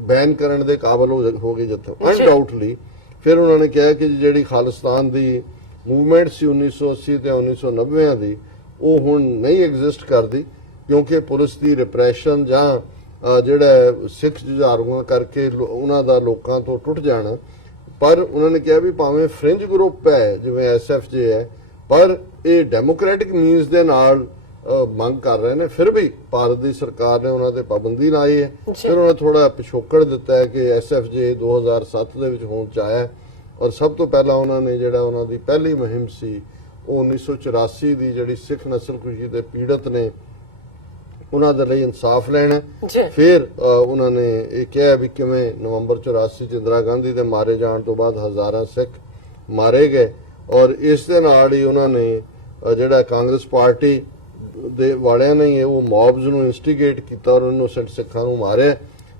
ਬੈਨ ਕਰਨ ਦੇ ਕਾਬਲ ਹੋ ਗਏ ਜਿੱਥੇ ਅਨਡਾਊਟਲੀ। ਫਿਰ ਉਹਨਾਂ ਨੇ ਕਿਹਾ ਕਿ ਜਿਹੜੀ ਖਾਲਿਸਤਾਨ ਦੀ ਮੂਵਮੈਂਟ ਸੀ 1980 ਤੇ 1990 ਦੀ, ਉਹ ਹੁਣ ਨਹੀਂ ਐਗਜ਼ਿਸਟ ਕਰਦੀ, ਕਿਉਂਕਿ ਪੁਲਿਸ ਦੀ ਰਿਪਰੈਸ਼ਨ ਜਾਂ ਜਿਹੜਾ ਸਿੱਖ ਜੁਝਾਰੂਆਂ ਕਰਕੇ ਉਹਨਾਂ ਦਾ ਲੋਕਾਂ ਤੋਂ ਟੁੱਟ ਜਾਣਾ। ਪਰ ਉਹਨਾਂ ਨੇ ਕਿਹਾ ਵੀ ਭਾਵੇਂ ਫ੍ਰਿੰਜ ਗਰੁੱਪ ਹੈ ਜਿਵੇਂ ਐਸਐਫਜੇ ਹੈ, ਪਰ ਇਹ ਡੈਮੋਕ੍ਰੈਟਿਕ ਮੀਨਸ ਦੇ ਨਾਲ ਮੰਗ ਕਰ ਰਹੇ ਨੇ। ਫਿਰ ਵੀ ਭਾਰਤ ਦੀ ਸਰਕਾਰ ਨੇ ਉਹਨਾਂ ਤੇ ਪਾਬੰਦੀ ਲਾਈ ਹੈ। ਫਿਰ ਉਹਨਾਂ ਥੋੜਾ ਪਿਛੋਕੜ ਦਿੱਤਾ ਹੈ ਕਿ ਐਸਐਫਜੇ 2007 ਦੇ ਵਿੱਚ ਹੋਂਦ ਚ ਆਇਆ, ਔਰ ਸਭ ਤੋਂ ਪਹਿਲਾਂ ਉਹਨਾਂ ਨੇ ਜਿਹੜਾ ਉਹਨਾਂ ਦੀ ਪਹਿਲੀ ਮੁਹਿੰਮ ਸੀ ਉਹ 1984 ਦੀ, ਜਿਹੜੀ ਸਿੱਖ ਨਸਲਕੁਸ਼ੀ ਦੇ ਪੀੜਤ ਨੇ ਉਹਨਾਂ ਦੇ ਲਈ ਇਨਸਾਫ ਲੈਣਾ। ਫਿਰ ਉਹਨਾਂ ਨੇ ਇਹ ਕਿਹਾ ਵੀ ਕਿਵੇਂ ਨਵੰਬਰ 84 ਚ ਇੰਦਰਾ ਗਾਂਧੀ ਦੇ ਮਾਰੇ ਜਾਣ ਤੋਂ ਬਾਅਦ ਹਜ਼ਾਰਾਂ ਸਿੱਖ ਮਾਰੇ ਗਏ, ਔਰ ਇਸ ਦੇ ਨਾਲ ਹੀ ਉਹਨਾਂ ਨੇ ਜਿਹੜਾ ਕਾਂਗਰਸ ਪਾਰਟੀ ਦੇ ਵਾਲਿਆਂ ਨੇ ਉਹ ਮੌਬਸ ਨੂੰ ਇਨਸਟੀਗੇਟ ਕੀਤਾ ਔਰ ਇਨੋਸੈਂਟ ਸਿੱਖਾਂ ਨੂੰ ਮਾਰਿਆ।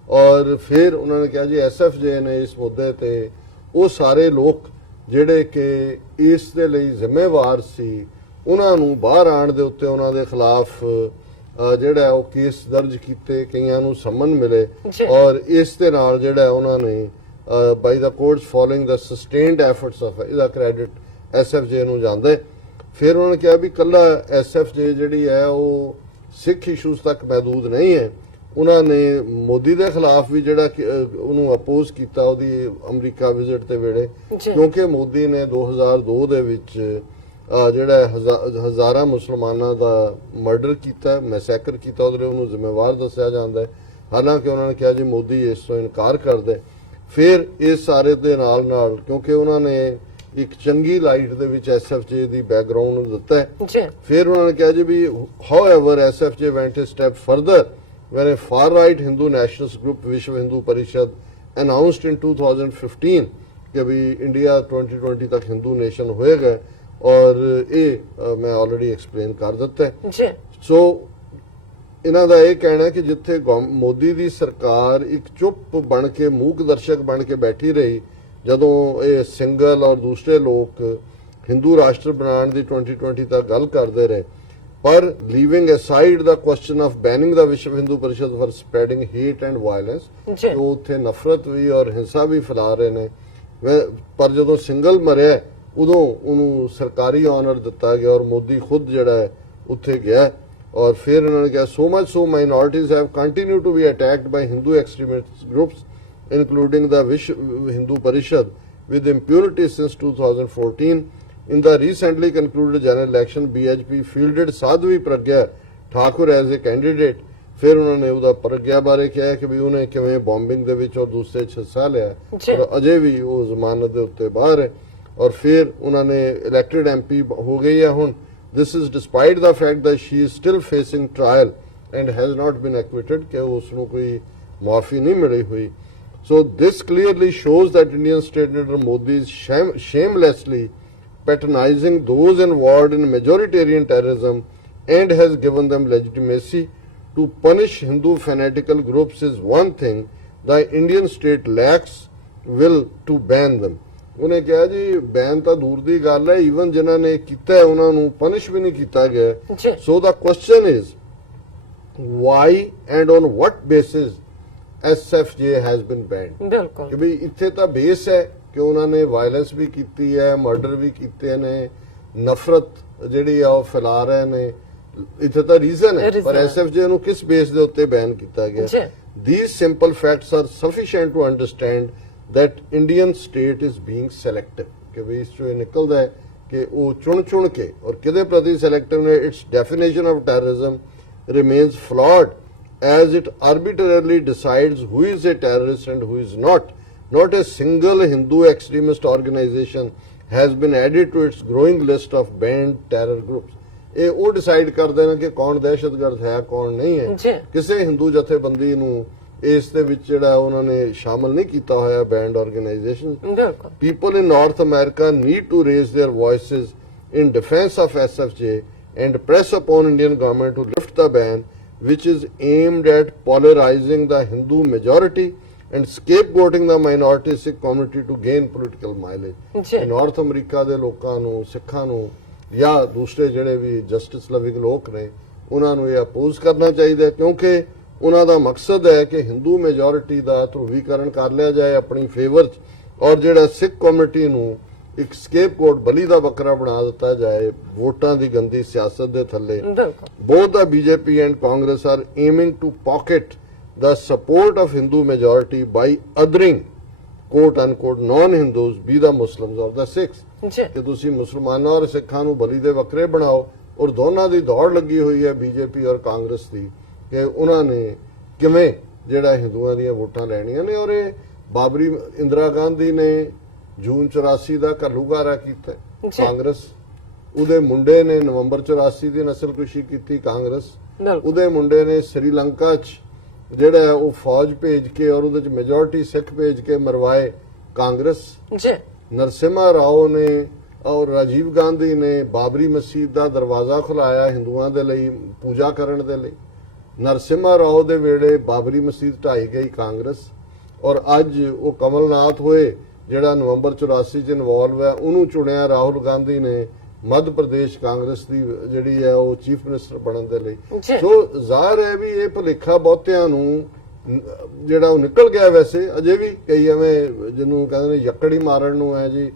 ਔਰ ਫਿਰ ਉਹਨਾਂ ਨੇ ਕਿਹਾ ਜੀ ਐਸਐਫਜੇ ਨੇ ਇਸ ਮੁੱਦੇ ਤੇ ਉਹ ਸਾਰੇ ਲੋਕ ਜਿਹੜੇ ਕਿ ਇਸ ਦੇ ਲਈ ਜ਼ਿੰਮੇਵਾਰ ਸੀ ਉਹਨਾਂ ਨੂੰ ਬਾਹਰ ਆਉਣ ਦੇ ਉੱਤੇ ਉਹਨਾਂ ਦੇ ਖਿਲਾਫ ਜਿਹੜਾ ਉਹ ਕੇਸ ਦਰਜ ਕੀਤੇ, ਕਈਆਂ ਨੂੰ ਸੰਮਨ ਮਿਲੇ, ਔਰ ਇਸ ਦੇ ਨਾਲ ਜਿਹੜਾ ਉਹਨਾਂ ਨੇ by the courts following the sustained efforts of ਇਹਦਾ ਕ੍ਰੈਡਿਟ ਐਸਐਫਜੇ ਨੂੰ ਜਾਂਦਾ। ਫਿਰ ਉਹਨਾਂ ਨੇ ਕਿਹਾ ਵੀ ਕੱਲਾ ਐਸਐਫਜੇ ਜਿਹੜੀ ਹੈ ਉਹ ਸਿੱਖ ਇਸ਼ੂਜ਼ ਤੱਕ ਮਹਦੂਦ ਨਹੀਂ ਹੈ। ਉਹਨਾਂ ਨੇ ਮੋਦੀ ਦੇ ਖਿਲਾਫ ਵੀ ਜਿਹੜਾ ਉਹਨੂੰ ਅਪੋਜ਼ ਕੀਤਾ ਉਹਦੀ ਅਮਰੀਕਾ ਵਿਜ਼ਿਟ ਦੇ ਵੇਲੇ, ਕਿਉਂਕਿ ਮੋਦੀ ਨੇ 2002 ਦੇ ਵਿੱਚ ਜਿਹੜਾ ਹਜ਼ਾਰਾਂ ਮੁਸਲਮਾਨਾਂ ਦਾ ਮਰਡਰ ਕੀਤਾ, ਮੈਸੈਕਰ ਕੀਤਾ, ਉਹਦੇ ਲਈ ਉਹਨੂੰ ਜ਼ਿੰਮੇਵਾਰ ਦੱਸਿਆ ਜਾਂਦਾ ਹੈ। ਹਾਲਾਂਕਿ ਉਹਨਾਂ ਨੇ ਕਿਹਾ ਜੀ ਮੋਦੀ ਇਸ ਤੋਂ ਇਨਕਾਰ ਕਰਦਾ। ਫਿਰ ਇਸ ਸਾਰੇ ਦੇ ਨਾਲ ਨਾਲ ਕਿਉਂਕਿ ਉਹਨਾਂ ਨੇ ਇੱਕ ਚੰਗੀ ਲਾਈਟ ਦੇ ਵਿੱਚ ਐਸਐਫਜੇ ਦੀ ਬੈਕਗ੍ਰਾਉਂਡ ਨੂੰ ਦਿੱਤਾ ਹੈ, ਫਿਰ ਉਹਨਾਂ ਨੇ ਕਿਹਾ ਜੀ ਵੀ however SFJ went a step further when a far-right Hindu nationalist group विश्व हिंदू परिषद announced in 2015 कि भी इंडिया 2020 तक हिंदू नेशन होएगा, और ये मैं ऑलरेडी एक्सप्लेन कर ਦਿੱਤਾ ਹੈ। सो ਇਹਨਾਂ ਦਾ ਇਹ ਕਹਿਣਾ ਕਿ ਜਿੱਥੇ ਮੋਦੀ ਦੀ ਸਰਕਾਰ ਇੱਕ ਚੁੱਪ ਬਣ ਕੇ ਮੂਕ ਦਰਸ਼ਕ ਬਣ ਕੇ ਬੈਠੀ ਰਹੀ ਜਦੋਂ ਇਹ ਸਿੰਗਲ ਔਰ ਦੂਸਰੇ ਲੋਕ ਹਿੰਦੂ ਰਾਸ਼ਟਰ ਬਣਾਉਣ ਦੀ 2020 ਤੱਕ ਗੱਲ ਕਰਦੇ ਰਹੇ, ਪਰ leaving aside the question of banning the Vishwa Hindu Parishad for spreading hate and violence, ਜੋ ਉੱਥੇ ਨਫ਼ਰਤ ਵੀ ਔਰ ਹਿੰਸਾ ਵੀ ਫੈਲਾ ਰਹੇ ਨੇ। ਪਰ ਜਦੋਂ ਸਿੰਗਲ ਮਰਿਆ ਉਦੋਂ ਉਹਨੂੰ ਸਰਕਾਰੀ ਆਨਰ ਦਿੱਤਾ ਗਿਆ ਔਰ ਮੋਦੀ ਖੁਦ ਜਿਹੜਾ ਹੈ ਉੱਥੇ ਗਿਆ। ਔਰ ਫਿਰ ਉਹਨਾਂ ਨੇ ਕਿਹਾ so much so minorities have continue to be attacked by Hindu extremist groups including the Vishwa Hindu Parishad with impunity since 2014. In the recently concluded general election, BHP fielded Sadhvi Pragya Thakur as a candidate. ਫਿਰ ਉਹਨਾਂ ਨੇ ਉਹਦਾ ਪ੍ਰਗਿਆ ਬਾਰੇ ਕਿਹਾ ਕਿ ਵੀ ਉਹਨੇ ਕਿਵੇਂ ਬੰਬਿੰਗ ਦੇ ਵਿੱਚ ਔਰ ਦੂਸਰੇ ਚ ਹਿੱਸਾ ਲਿਆ, ਔਰ ਅਜੇ ਵੀ ਉਹ ਜ਼ਮਾਨਤ ਦੇ ਉੱਤੇ ਬਾਹਰ ਹੈ। ਔਰ ਫਿਰ ਉਹਨਾਂ ਨੇ ਇਲੈਕਟਡ ਐਮਪੀ ਹੋ ਗਈ ਹੈ ਹੁਣ। This is despite the fact that she is still facing trial and has not been acquitted, ਕਿ ਉਸ ਨੂੰ ਕੋਈ ਮਾਫੀ ਨਹੀਂ ਮਿਲੀ ਹੋਈ। So this clearly shows that Indian state leader Modi is shamelessly patronizing those involved in majoritarian terrorism and has given them legitimacy. To punish Hindu fanatical groups is one thing, the Indian state lacks will to ban them. ਉਹਨੇ ਕਿਹਾ ਜੀ ban ਤਾਂ ਦੂਰ ਦੀ ਗੱਲ ਹੈ, even ਜਿਨ੍ਹਾਂ ਨੇ ਕੀਤਾ ਹੈ ਉਹਨਾਂ ਨੂੰ ਪਨਿਸ਼ ਵੀ ਨਹੀਂ ਕੀਤਾ ਗਿਆ। So the question is why and on what basis SFJ has been banned? ਬਿਲਕੁਲ ਕਿ ਵੀ ਇੱਥੇ ਤਾਂ ਬੇਸ ਹੈ ਕਿ ਉਹਨਾਂ ਨੇ ਵਾਇਲੈਂਸ ਵੀ ਕੀਤੀ ਹੈ, ਮਰਡਰ ਵੀ ਕੀਤੇ ਨੇ, ਨਫ਼ਰਤ ਜਿਹੜੀ ਆ ਉਹ ਫੈਲਾ ਰਹੇ ਨੇ, ਇੱਥੇ ਤਾਂ ਰੀਜ਼ਨ ਹੈ, ਪਰ SFJ ਨੂੰ ਕਿਸ ਬੇਸ ਦੇ ਉੱਤੇ ਬੈਨ ਕੀਤਾ ਗਿਆ? These simple facts are sufficient to understand that Indian state is being selective, ਕਿ ਵੀ ਇਸ ਚੋਂ ਇਹ ਨਿਕਲਦਾ ਹੈ ਕਿ ਉਹ ਚੁਣ ਕੇ ਔਰ ਕਿਹਦੇ ਪ੍ਰਤੀ ਸਿਲੈਕਟਿਵ ਨੇ। Its definition of terrorism remains flawed as it arbitrarily decides who is a terrorist and who is not. Not a single Hindu extremist organization has been added to its growing list of banned terror groups. ਇਹ ਉਹ decide ਕਰਦੇ ਨੇ ਕਿ ਕੌਣ ਦਹਿਸ਼ਤਗਰਦ ਹੈ ਕੌਣ ਨਹੀਂ ਹੈ। ਕਿਸੇ ਹਿੰਦੂ ਜਥੇਬੰਦੀ ਨੂੰ ਇਸ ਦੇ ਵਿੱਚ ਜਿਹੜਾ ਉਹਨਾਂ ਨੇ ਸ਼ਾਮਲ ਨਹੀਂ ਕੀਤਾ ਹੋਇਆ band organisation. People in North America need to raise their voices in defense of SFJ and press upon Indian government to lift the ban, which is aimed at polarizing the Hindu majority and scapegoating the minority Sikh community to gain political mileage. North America ਦੇ ਲੋਕਾਂ ਨੂੰ, ਸਿੱਖਾਂ ਨੂੰ ਜਾਂ ਦੂਸਰੇ ਜਿਹੜੇ ਵੀ justice loving ਲੋਕ ਨੇ ਉਹਨਾਂ ਨੂੰ ਇਹ ਅਪੋਜ਼ ਕਰਨਾ ਚਾਹੀਦਾ ਹੈ, ਕਿਉਂਕਿ ਉਹਨਾਂ ਦਾ ਮਕਸਦ ਹੈ ਕਿ ਹਿੰਦੂ ਮੈਜੋਰਿਟੀ ਦਾ ਧਰੂਵੀਕਰਨ ਕਰ ਲਿਆ ਜਾਏ ਆਪਣੀ ਫੇਵਰ 'ਚ, ਔਰ ਜਿਹੜਾ ਸਿੱਖ ਕਮਿਊਨਿਟੀ ਨੂੰ ਇੱਕ ਸਕੇਪਗੋਟ ਬਲੀ ਦਾ ਬੱਕਰਾ ਬਣਾ ਦਿੱਤਾ ਜਾਏ ਵੋਟਾਂ ਦੀ ਗੰਦੀ ਸਿਆਸਤ ਦੇ ਥੱਲੇ। Both the BJP and Congress are aiming to pocket the support of Hindu majority by othering quote unquote non-Hindus be the Muslims or the Sikhs। ਕਿ ਤੁਸੀਂ ਮੁਸਲਮਾਨਾਂ ਔਰ ਸਿੱਖਾਂ ਨੂੰ ਬਲੀ ਦੇ ਬੱਕਰੇ ਬਣਾਓ, ਔਰ ਦੋਨਾਂ ਦੀ ਦੌੜ ਲੱਗੀ ਹੋਈ ਹੈ ਬੀਜੇਪੀ ਔਰ ਕਾਂਗਰਸ ਦੀ ਕਿ ਉਹਨਾਂ ਨੇ ਕਿਵੇਂ ਜਿਹੜਾ ਹਿੰਦੂਆਂ ਦੀਆਂ ਵੋਟਾਂ ਲੈਣੀਆਂ ਨੇ। ਔਰ ਇਹ ਬਾਬਰੀ ਇੰਦਰਾ ਗਾਂਧੀ ਨੇ ਜੂਨ 84 ਦਾ ਘੱਲੂਘਾਰਾ ਕੀਤਾ ਕਾਂਗਰਸ, ਉਹਦੇ ਮੁੰਡੇ ਨੇ ਨਵੰਬਰ 84 ਦੀ ਨਸਲਕੁਸ਼ੀ ਕੀਤੀ ਕਾਂਗਰਸ, ਉਹਦੇ ਮੁੰਡੇ ਨੇ ਸ੍ਰੀਲੰਕਾ 'ਚ ਜਿਹੜਾ ਹੈ ਉਹ ਫੌਜ ਭੇਜ ਕੇ ਔਰ ਉਹਦੇ 'ਚ ਮੈਜੋਰਿਟੀ ਸਿੱਖ ਭੇਜ ਕੇ ਮਰਵਾਏ ਕਾਂਗਰਸ। ਨਰਸਿਮਹਾ ਰਾਓ ਨੇ ਔਰ ਰਾਜੀਵ ਗਾਂਧੀ ਨੇ ਬਾਬਰੀ ਮਸਜਿਦ ਦਾ ਦਰਵਾਜ਼ਾ ਖੁਲਾਇਆ ਹਿੰਦੂਆਂ ਦੇ ਲਈ ਪੂਜਾ ਕਰਨ ਦੇ ਲਈ। ਨਰਸਿਮਹਾ ਰਾਓ ਦੇ ਵੇਲੇ ਬਾਬਰੀ ਮਸਜਿਦ ਢਾਈ ਗਈ ਕਾਂਗਰਸ, ਔਰ ਅੱਜ ਉਹ ਕਮਲਨਾਥ ਹੋਏ ਜਿਹੜਾ ਨਵੰਬਰ 84 ਚ ਇਨਵੋਲਵ ਹੈ, ਉਹਨੂੰ ਚੁਣਿਆ ਰਾਹੁਲ ਗਾਂਧੀ ਨੇ ਮੱਧ ਪ੍ਰਦੇਸ਼ ਕਾਂਗਰਸ ਦੀ ਜਿਹੜੀ ਹੈ ਉਹ ਚੀਫ ਮਿਨਿਸਟਰ ਬਣਨ ਦੇ ਲਈ। ਸੋ ਜ਼ਾਹਰ ਹੈ ਵੀ ਇਹ ਭੁਲੇਖਾ ਬਹੁਤਿਆਂ ਨੂੰ ਜਿਹੜਾ ਉਹ ਨਿਕਲ ਗਿਆ। ਵੈਸੇ ਅਜੇ ਵੀ ਕਈ ਐਵੇਂ ਜਿਹਨੂੰ ਕਹਿੰਦੇ ਨੇ ਯੱਕੜੀ ਮਾਰਨ ਨੂੰ ਹੈ ਜੀ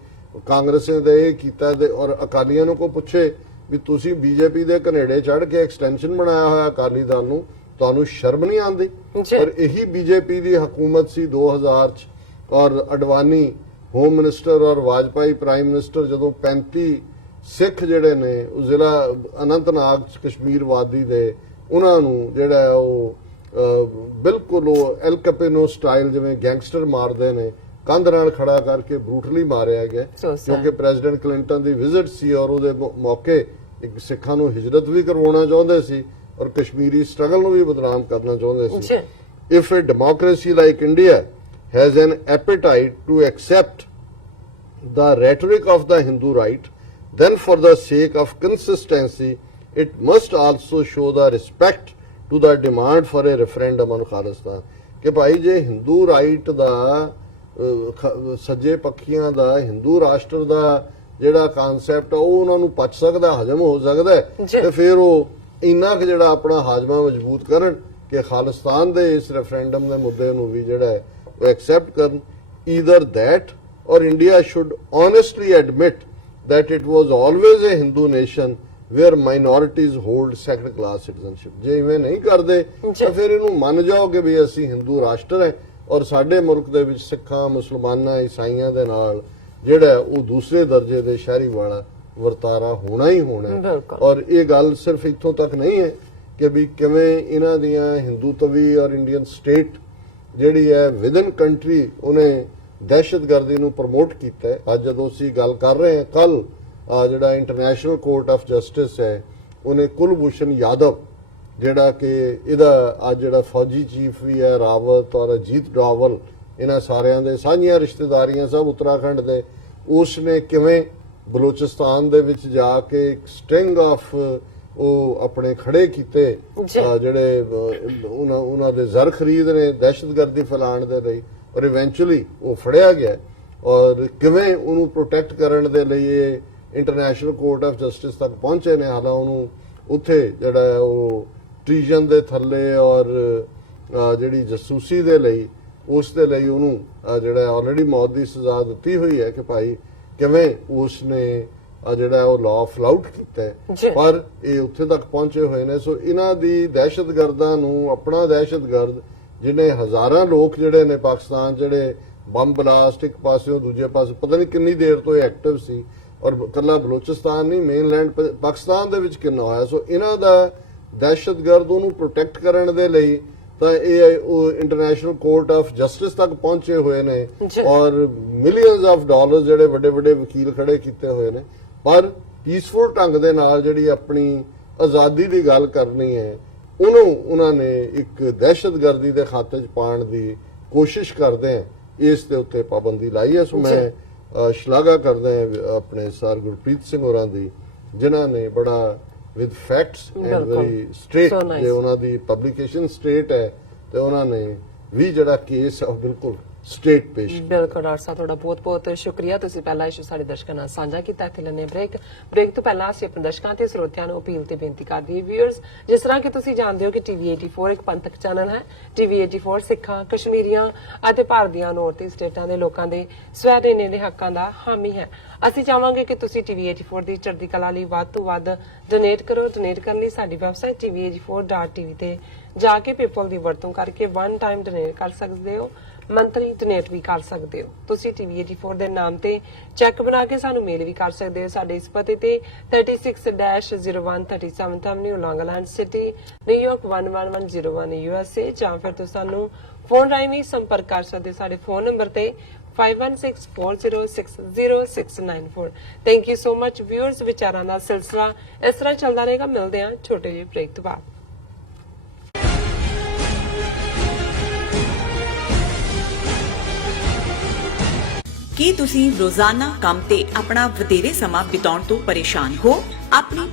ਕਾਂਗਰਸ ਨੇ ਇਹ ਕੀਤਾ, ਔਰ ਅਕਾਲੀਆਂ ਨੂੰ ਕੋ ਪੁੱਛੇ ਵੀ ਤੁਸੀਂ ਬੀਜੇਪੀ ਦੇ ਘਨੇੜੇ ਚੜ੍ਹ ਕੇ ਐਕਸਟੈਂਸ਼ਨ ਬਣਾਇਆ ਹੋਇਆ ਅਕਾਲੀ ਦਲ ਨੂੰ, ਤੁਹਾਨੂੰ ਸ਼ਰਮ ਨਹੀਂ ਆਉਂਦੀ? ਪਰ ਇਹੀ ਬੀਜੇਪੀ ਦੀ ਹਕੂਮਤ ਸੀ 2000 ਚ, ਔਰ ਅਡਵਾਨੀ ਹੋਮ ਮਿਨਿਸਟਰ ਔਰ ਵਾਜਪਾਈ ਪ੍ਰਾਈਮ ਮਿਨਿਸਟਰ ਜਦੋਂ 35 ਸਿੱਖ ਜਿਹੜੇ ਨੇ ਉਹ ਜ਼ਿਲ੍ਹਾ ਅਨੰਤਨਾਗ ਚ ਕਸ਼ਮੀਰ ਵਾਦੀ ਦੇ ਉਹਨਾਂ ਨੂੰ ਜਿਹੜਾ ਉਹ ਬਿਲਕੁਲ ਉਹ ਐਲ ਕੈਪੀਨੋ ਸਟਾਈਲ ਜਿਵੇਂ ਗੈਂਗਸਟਰ ਮਾਰਦੇ ਨੇ ਕੰਧ ਨਾਲ ਖੜਾ ਕਰਕੇ ਬਰੂਟਲੀ ਮਾਰਿਆ ਗਿਆ, ਕਿਉਂਕਿ ਪ੍ਰੈਜ਼ੀਡੈਂਟ ਕਲਿੰਟਨ ਦੀ ਵਿਜ਼ਿਟ ਸੀ ਔਰ ਉਹਦੇ ਮੌਕੇ ਇੱਕ ਸਿੱਖਾਂ ਨੂੰ ਹਿਜਰਤ ਵੀ ਕਰਵਾਉਣਾ ਚਾਹੁੰਦੇ ਸੀ ਔਰ ਕਸ਼ਮੀਰੀ ਸਟਰਗਲ ਨੂੰ ਵੀ ਬਦਨਾਮ ਕਰਨਾ ਚਾਹੁੰਦੇ ਸੀ। If a democracy like India has an appetite to accept the rhetoric of the Hindu right, then for the sake of consistency, it must also show the respect to the demand for a referendum on Khalistan। ਕਿ ਭਾਈ ਜੇ Hindu right ਦਾ ਸੱਜੇ ਪੱਖੀਆਂ ਦਾ ਹਿੰਦੂ ਰਾਸ਼ਟਰ ਦਾ ਜਿਹੜਾ concept ਉਹ ਉਹਨਾਂ ਨੂੰ ਪਚ ਸਕਦਾ, ਹਜਮ ਹੋ ਸਕਦਾ, ਤੇ ਫਿਰ ਉਹ ਇੰਨਾ ਕੁ ਜਿਹੜਾ ਆਪਣਾ ਹਾਜ਼ਮਾ ਮਜ਼ਬੂਤ ਕਰਨ ਕਿ ਖਾਲਿਸਤਾਨ ਦੇ ਇਸ ਰੈਫਰੈਂਡਮ ਦੇ ਮੁੱਦੇ ਨੂੰ ਵੀ ਜਿਹੜਾ accept ਕਰਨ। Either that or India should honestly admit that it was always a Hindu nation where minorities hold second class citizenship। ਜੇ ਇਵੇਂ ਨਹੀਂ ਕਰਦੇ ਤਾਂ ਫਿਰ ਇਹਨੂੰ ਮੰਨ ਜਾਓ ਕਿ ਵੀ ਅਸੀਂ ਹਿੰਦੂ ਰਾਸ਼ਟਰ ਹੈ ਔਰ ਸਾਡੇ ਮੁਲਕ ਦੇ ਵਿੱਚ ਸਿੱਖਾਂ ਮੁਸਲਮਾਨਾਂ ਈਸਾਈਆਂ ਦੇ ਨਾਲ ਜਿਹੜਾ ਉਹ ਦੂਸਰੇ ਦਰਜੇ ਦੇ ਸ਼ਹਿਰੀ ਵਾਲਾ ਵਰਤਾਰਾ ਹੋਣਾ ਹੀ ਹੋਣਾ। ਔਰ ਇਹ ਗੱਲ ਸਿਰਫ ਇੱਥੋਂ ਤੱਕ ਨਹੀਂ ਹੈ ਕਿ ਵੀ ਕਿਵੇਂ ਇਹਨਾਂ ਦੀਆਂ ਹਿੰਦੂਤਵੀ ਔਰ ਇੰਡੀਅਨ ਸਟੇਟ ਜਿਹੜੀ ਹੈ ਵਿਦਨ ਕੰਟਰੀ ਉਹਨੇ ਦਹਿਸ਼ਤਗਰਦੀ ਨੂੰ ਪ੍ਰਮੋਟ ਕੀਤਾ ਹੈ। ਅੱਜ ਜਦੋਂ ਅਸੀਂ ਗੱਲ ਕਰ ਰਹੇ ਹਾਂ, ਕੱਲ ਜਿਹੜਾ ਇੰਟਰਨੈਸ਼ਨਲ ਕੋਰਟ ਆਫ ਜਸਟਿਸ ਹੈ ਉਹਨੇ ਕੁਲਭੂਸ਼ਣ ਯਾਦਵ ਜਿਹੜਾ ਕਿ ਇਹਦਾ ਅੱਜ ਜਿਹੜਾ ਫੌਜੀ ਚੀਫ ਵੀ ਹੈ ਰਾਵਤ ਔਰ ਅਜੀਤ ਡੋਵਲ ਇਹਨਾਂ ਸਾਰਿਆਂ ਦੇ ਸਾਂਝੀਆਂ ਰਿਸ਼ਤੇਦਾਰੀਆਂ ਸਭ ਉੱਤਰਾਖੰਡ ਦੇ, ਉਸ ਨੇ ਕਿਵੇਂ ਬਲੋਚਿਸਤਾਨ ਦੇ ਵਿੱਚ ਜਾ ਕੇ ਸਟ੍ਰਿੰਗ ਆਫ ਉਹ ਆਪਣੇ ਖੜੇ ਕੀਤੇ ਜਿਹੜੇ ਉਹਨਾਂ ਦੇ ਜ਼ਰ ਖਰੀਦ ਨੇ ਦਹਿਸ਼ਤਗਰਦੀ ਫੈਲਾਉਣ ਦੇ ਲਈ, ਔਰ ਇਵੈਂਚੁਅਲੀ ਉਹ ਫੜਿਆ ਗਿਆ, ਔਰ ਕਿਵੇਂ ਉਹਨੂੰ ਪ੍ਰੋਟੈਕਟ ਕਰਨ ਦੇ ਲਈ ਇਹ ਇੰਟਰਨੈਸ਼ਨਲ ਕੋਰਟ ਆਫ ਜਸਟਿਸ ਤੱਕ ਪਹੁੰਚੇ ਨੇ। ਹਾਲਾਂ ਉਹਨੂੰ ਉੱਥੇ ਜਿਹੜਾ ਉਹ ਟ੍ਰੀਜ਼ਨ ਦੇ ਥੱਲੇ ਔਰ ਜਿਹੜੀ ਜਸੂਸੀ ਦੇ ਲਈ ਉਸ ਦੇ ਲਈ ਉਹਨੂੰ ਜਿਹੜਾ ਆਲਰੇਡੀ ਮੌਤ ਦੀ ਸਜ਼ਾ ਦਿੱਤੀ ਹੋਈ ਹੈ ਕਿ ਭਾਈ ਕਿਵੇਂ ਉਸ ਨੇ ਜਿਹੜਾ ਉਹ ਲਾਅ ਫਲਾਊਟ ਕੀਤਾ, ਪਰ ਇਹ ਉੱਥੇ ਤੱਕ ਪਹੁੰਚੇ ਹੋਏ ਨੇ। ਸੋ ਇਹਨਾਂ ਦੀ ਦਹਿਸ਼ਤਗਰਦਾਂ ਨੂੰ ਆਪਣਾ ਦਹਿਸ਼ਤਗਰਦ ਜਿਹਨੇ ਹਜ਼ਾਰਾਂ ਲੋਕ ਜਿਹੜੇ ਨੇ ਪਾਕਿਸਤਾਨ ਜਿਹੜੇ ਬੰਬ ਬਲਾਸਟ ਇੱਕ ਪਾਸਿਓਂ ਦੂਜੇ ਪਾਸੇ ਪਤਾ ਨਹੀਂ ਕਿੰਨੀ ਦੇਰ ਤੋਂ ਐਕਟਿਵ ਸੀ, ਔਰ ਕੱਲਾ ਬਲੋਚਿਸਤਾਨ ਨਹੀਂ ਮੇਨਲੈਂਡ ਪਾਕਿਸਤਾਨ ਦੇ ਵਿੱਚ ਕਿੰਨਾ ਹੋਇਆ। ਸੋ ਇਹਨਾਂ ਦਾ ਦਹਿਸ਼ਤਗਰਦ ਉਹਨੂੰ ਪ੍ਰੋਟੈਕਟ ਕਰਨ ਦੇ ਲਈ ਤਾਂ ਇਹ ਉਹ ਇੰਟਰਨੈਸ਼ਨਲ ਕੋਰਟ ਆਫ ਜਸਟਿਸ ਤੱਕ ਪਹੁੰਚੇ ਹੋਏ ਨੇ ਔਰ ਮਿਲੀਅਨਸ ਆਫ ਡਾਲਰ ਜਿਹੜੇ ਵੱਡੇ ਵੱਡੇ ਵਕੀਲ ਖੜੇ ਕੀਤੇ ਹੋਏ ਨੇ। ਪਰ ਪੀਸਫੁਲ ਢੰਗ ਦੇ ਨਾਲ ਜਿਹੜੀ ਆਪਣੀ ਆਜ਼ਾਦੀ ਦੀ ਗੱਲ ਕਰਨੀ ਹੈ ਉਹਨੂੰ ਉਹਨਾਂ ਨੇ ਇੱਕ ਦਹਿਸ਼ਤਗਰਦੀ ਦੇ ਖਾਤੇ 'ਚ ਪਾਉਣ ਦੀ ਕੋਸ਼ਿਸ਼ ਕਰਦੇ ਆ, ਇਸ ਦੇ ਉੱਤੇ ਪਾਬੰਦੀ ਲਾਈ ਹੈ। ਸੋ ਮੈਂ ਸ਼ਲਾਘਾ ਕਰਦਾ ਹਾਂ ਆਪਣੇ ਸਰ ਗੁਰਪ੍ਰੀਤ ਸਿੰਘ ਹੋਰਾਂ ਦੀ, ਜਿਨ੍ਹਾਂ ਨੇ ਬੜਾ with facts and very straight ਜੇ ਉਹਨਾਂ ਦੀ ਪਬਲਿਕੇਸ਼ਨ ਸਟ੍ਰੇਟ ਹੈ ਤੇ ਉਹਨਾਂ ਨੇ ਵੀ ਜਿਹੜਾ ਕੇਸ ਬਿਲਕੁਲ ਸਟੇਟ ਪੇਸ਼ ਕੀਤਾ। ਬਿਲਕੁਲ ਡਾਕਟਰ ਸਾਹਿਬ, ਤੁਹਾਡਾ ਬਹੁਤ-ਬਹੁਤ ਸ਼ੁਕਰੀਆ। ਤੁਸੀਂ ਪਹਿਲਾ ਇਸ਼ੂ ਸਾਡੇ ਦਰਸ਼ਕਾਂ ਨਾਲ ਸਾਂਝਾ ਕੀਤਾ। ਇੱਥੇ ਲੈਣੇ ਬ੍ਰੇਕ ਤੋਂ ਪਹਿਲਾਂ ਅਸੀਂ ਆਪਣੇ ਦਰਸ਼ਕਾਂ ਤੇ ਸਰੋਤਿਆਂ ਨੂੰ ਅਪੀਲ ਤੇ ਬੇਨਤੀ ਕਰਦੇ ਹਾਂ ਵਿਊਅਰਸ, ਜਿਸ ਤਰ੍ਹਾਂ ਕਿ ਤੁਸੀਂ ਜਾਣਦੇ ਹੋ ਕਿ ਟੀਵੀ 84 ਇੱਕ ਪੰਥਕ ਚੈਨਲ ਹੈ। ਟੀਵੀ 84 ਸਿੱਖਾਂ, ਕਸ਼ਮੀਰੀਆਂ ਅਤੇ ਭਾਰਤ ਦੀਆਂ ਨੌਰਥ ਸਟੇਟਾਂ ਦੇ ਲੋਕਾਂ ਦੇ ਸਵੈ ਨਿਰਣੇ ਦੇ ਹੱਕਾਂ ਦਾ ਹਾਮੀ ਹੈ। ਅਸੀਂ ਚਾਹਾਂਗੇ ਕਿ ਤੁਸੀਂ ਟੀਵੀ 84 ਦੀ ਚੜ੍ਹਦੀ ਕਲਾ ਲਈ ਵੱਧ ਤੋਂ ਵੱਧ ਡੋਨੇਟ ਕਰੋ। ਡੋਨੇਟ ਕਰਨ ਲਈ ਸਾਡੀ ਵੈਬਸਾਈਟ tv84.tv ਤੇ ਜਾ ਕੇ PayPal ਦੀ ਵਰਤੋਂ ਕਰਕੇ ਵਨ ਟਾਈਮ ਡੋਨੇਟ ਕਰ ਸਕਦੇ ਹੋ, ਮੰਥਲੀ ਡੋਨੇਟ ਵੀ ਕਰ ਸਕਦੇ ਹੋ। ਤੁਸੀਂ ਟੀਵੀ 84 ਦੇ ਨਾਮ ਤੇ ਚੈੱਕ ਬਣਾ ਕੇ ਸਾਨੂੰ ਮੇਲ ਵੀ ਕਰ ਸਕਦੇ ਹੋ। ਸਾਡੇ ਇਸ ਪਤੇ ਤੇ 36-01 37th Avenue, Long Island City, New York 11101 USA, ਜਾਂ ਫਿਰ ਤੁਸੀਂ ਸਾਨੂੰ ਫੋਨ ਰਾਹੀਂ ਵੀ ਸੰਪਰਕ ਕਰ ਸਕਦੇ ਹੋ ਸਾਡੇ ਫੋਨ ਨੰਬਰ ਤੇ 5164060694। Thank you so much viewers. ਵਿਚਾਰਾਂ ਦਾ ਸਿਲਸਿਲਾ ਇਸ ਤਰ੍ਹਾਂ ਚੱਲਦਾ ਰਹੇਗਾ। ਮਿਲਦੇ ਹਾਂ ਛੋਟੇ ਜਿਹੇ ਬ੍ਰੇਕ ਤੋਂ ਬਾਅਦ। ਕੀ ਤੁਸੀਂ ਰੋਜ਼ਾਨਾ ਕੰਮ ਤੇ ਆਪਣਾ ਵਧੇਰੇ ਸਮਾਂ ਬਿਤਾਉਣ ਤੋਂ ਪਰੇਸ਼ਾਨ ਹੋ? ਆਪਣੀ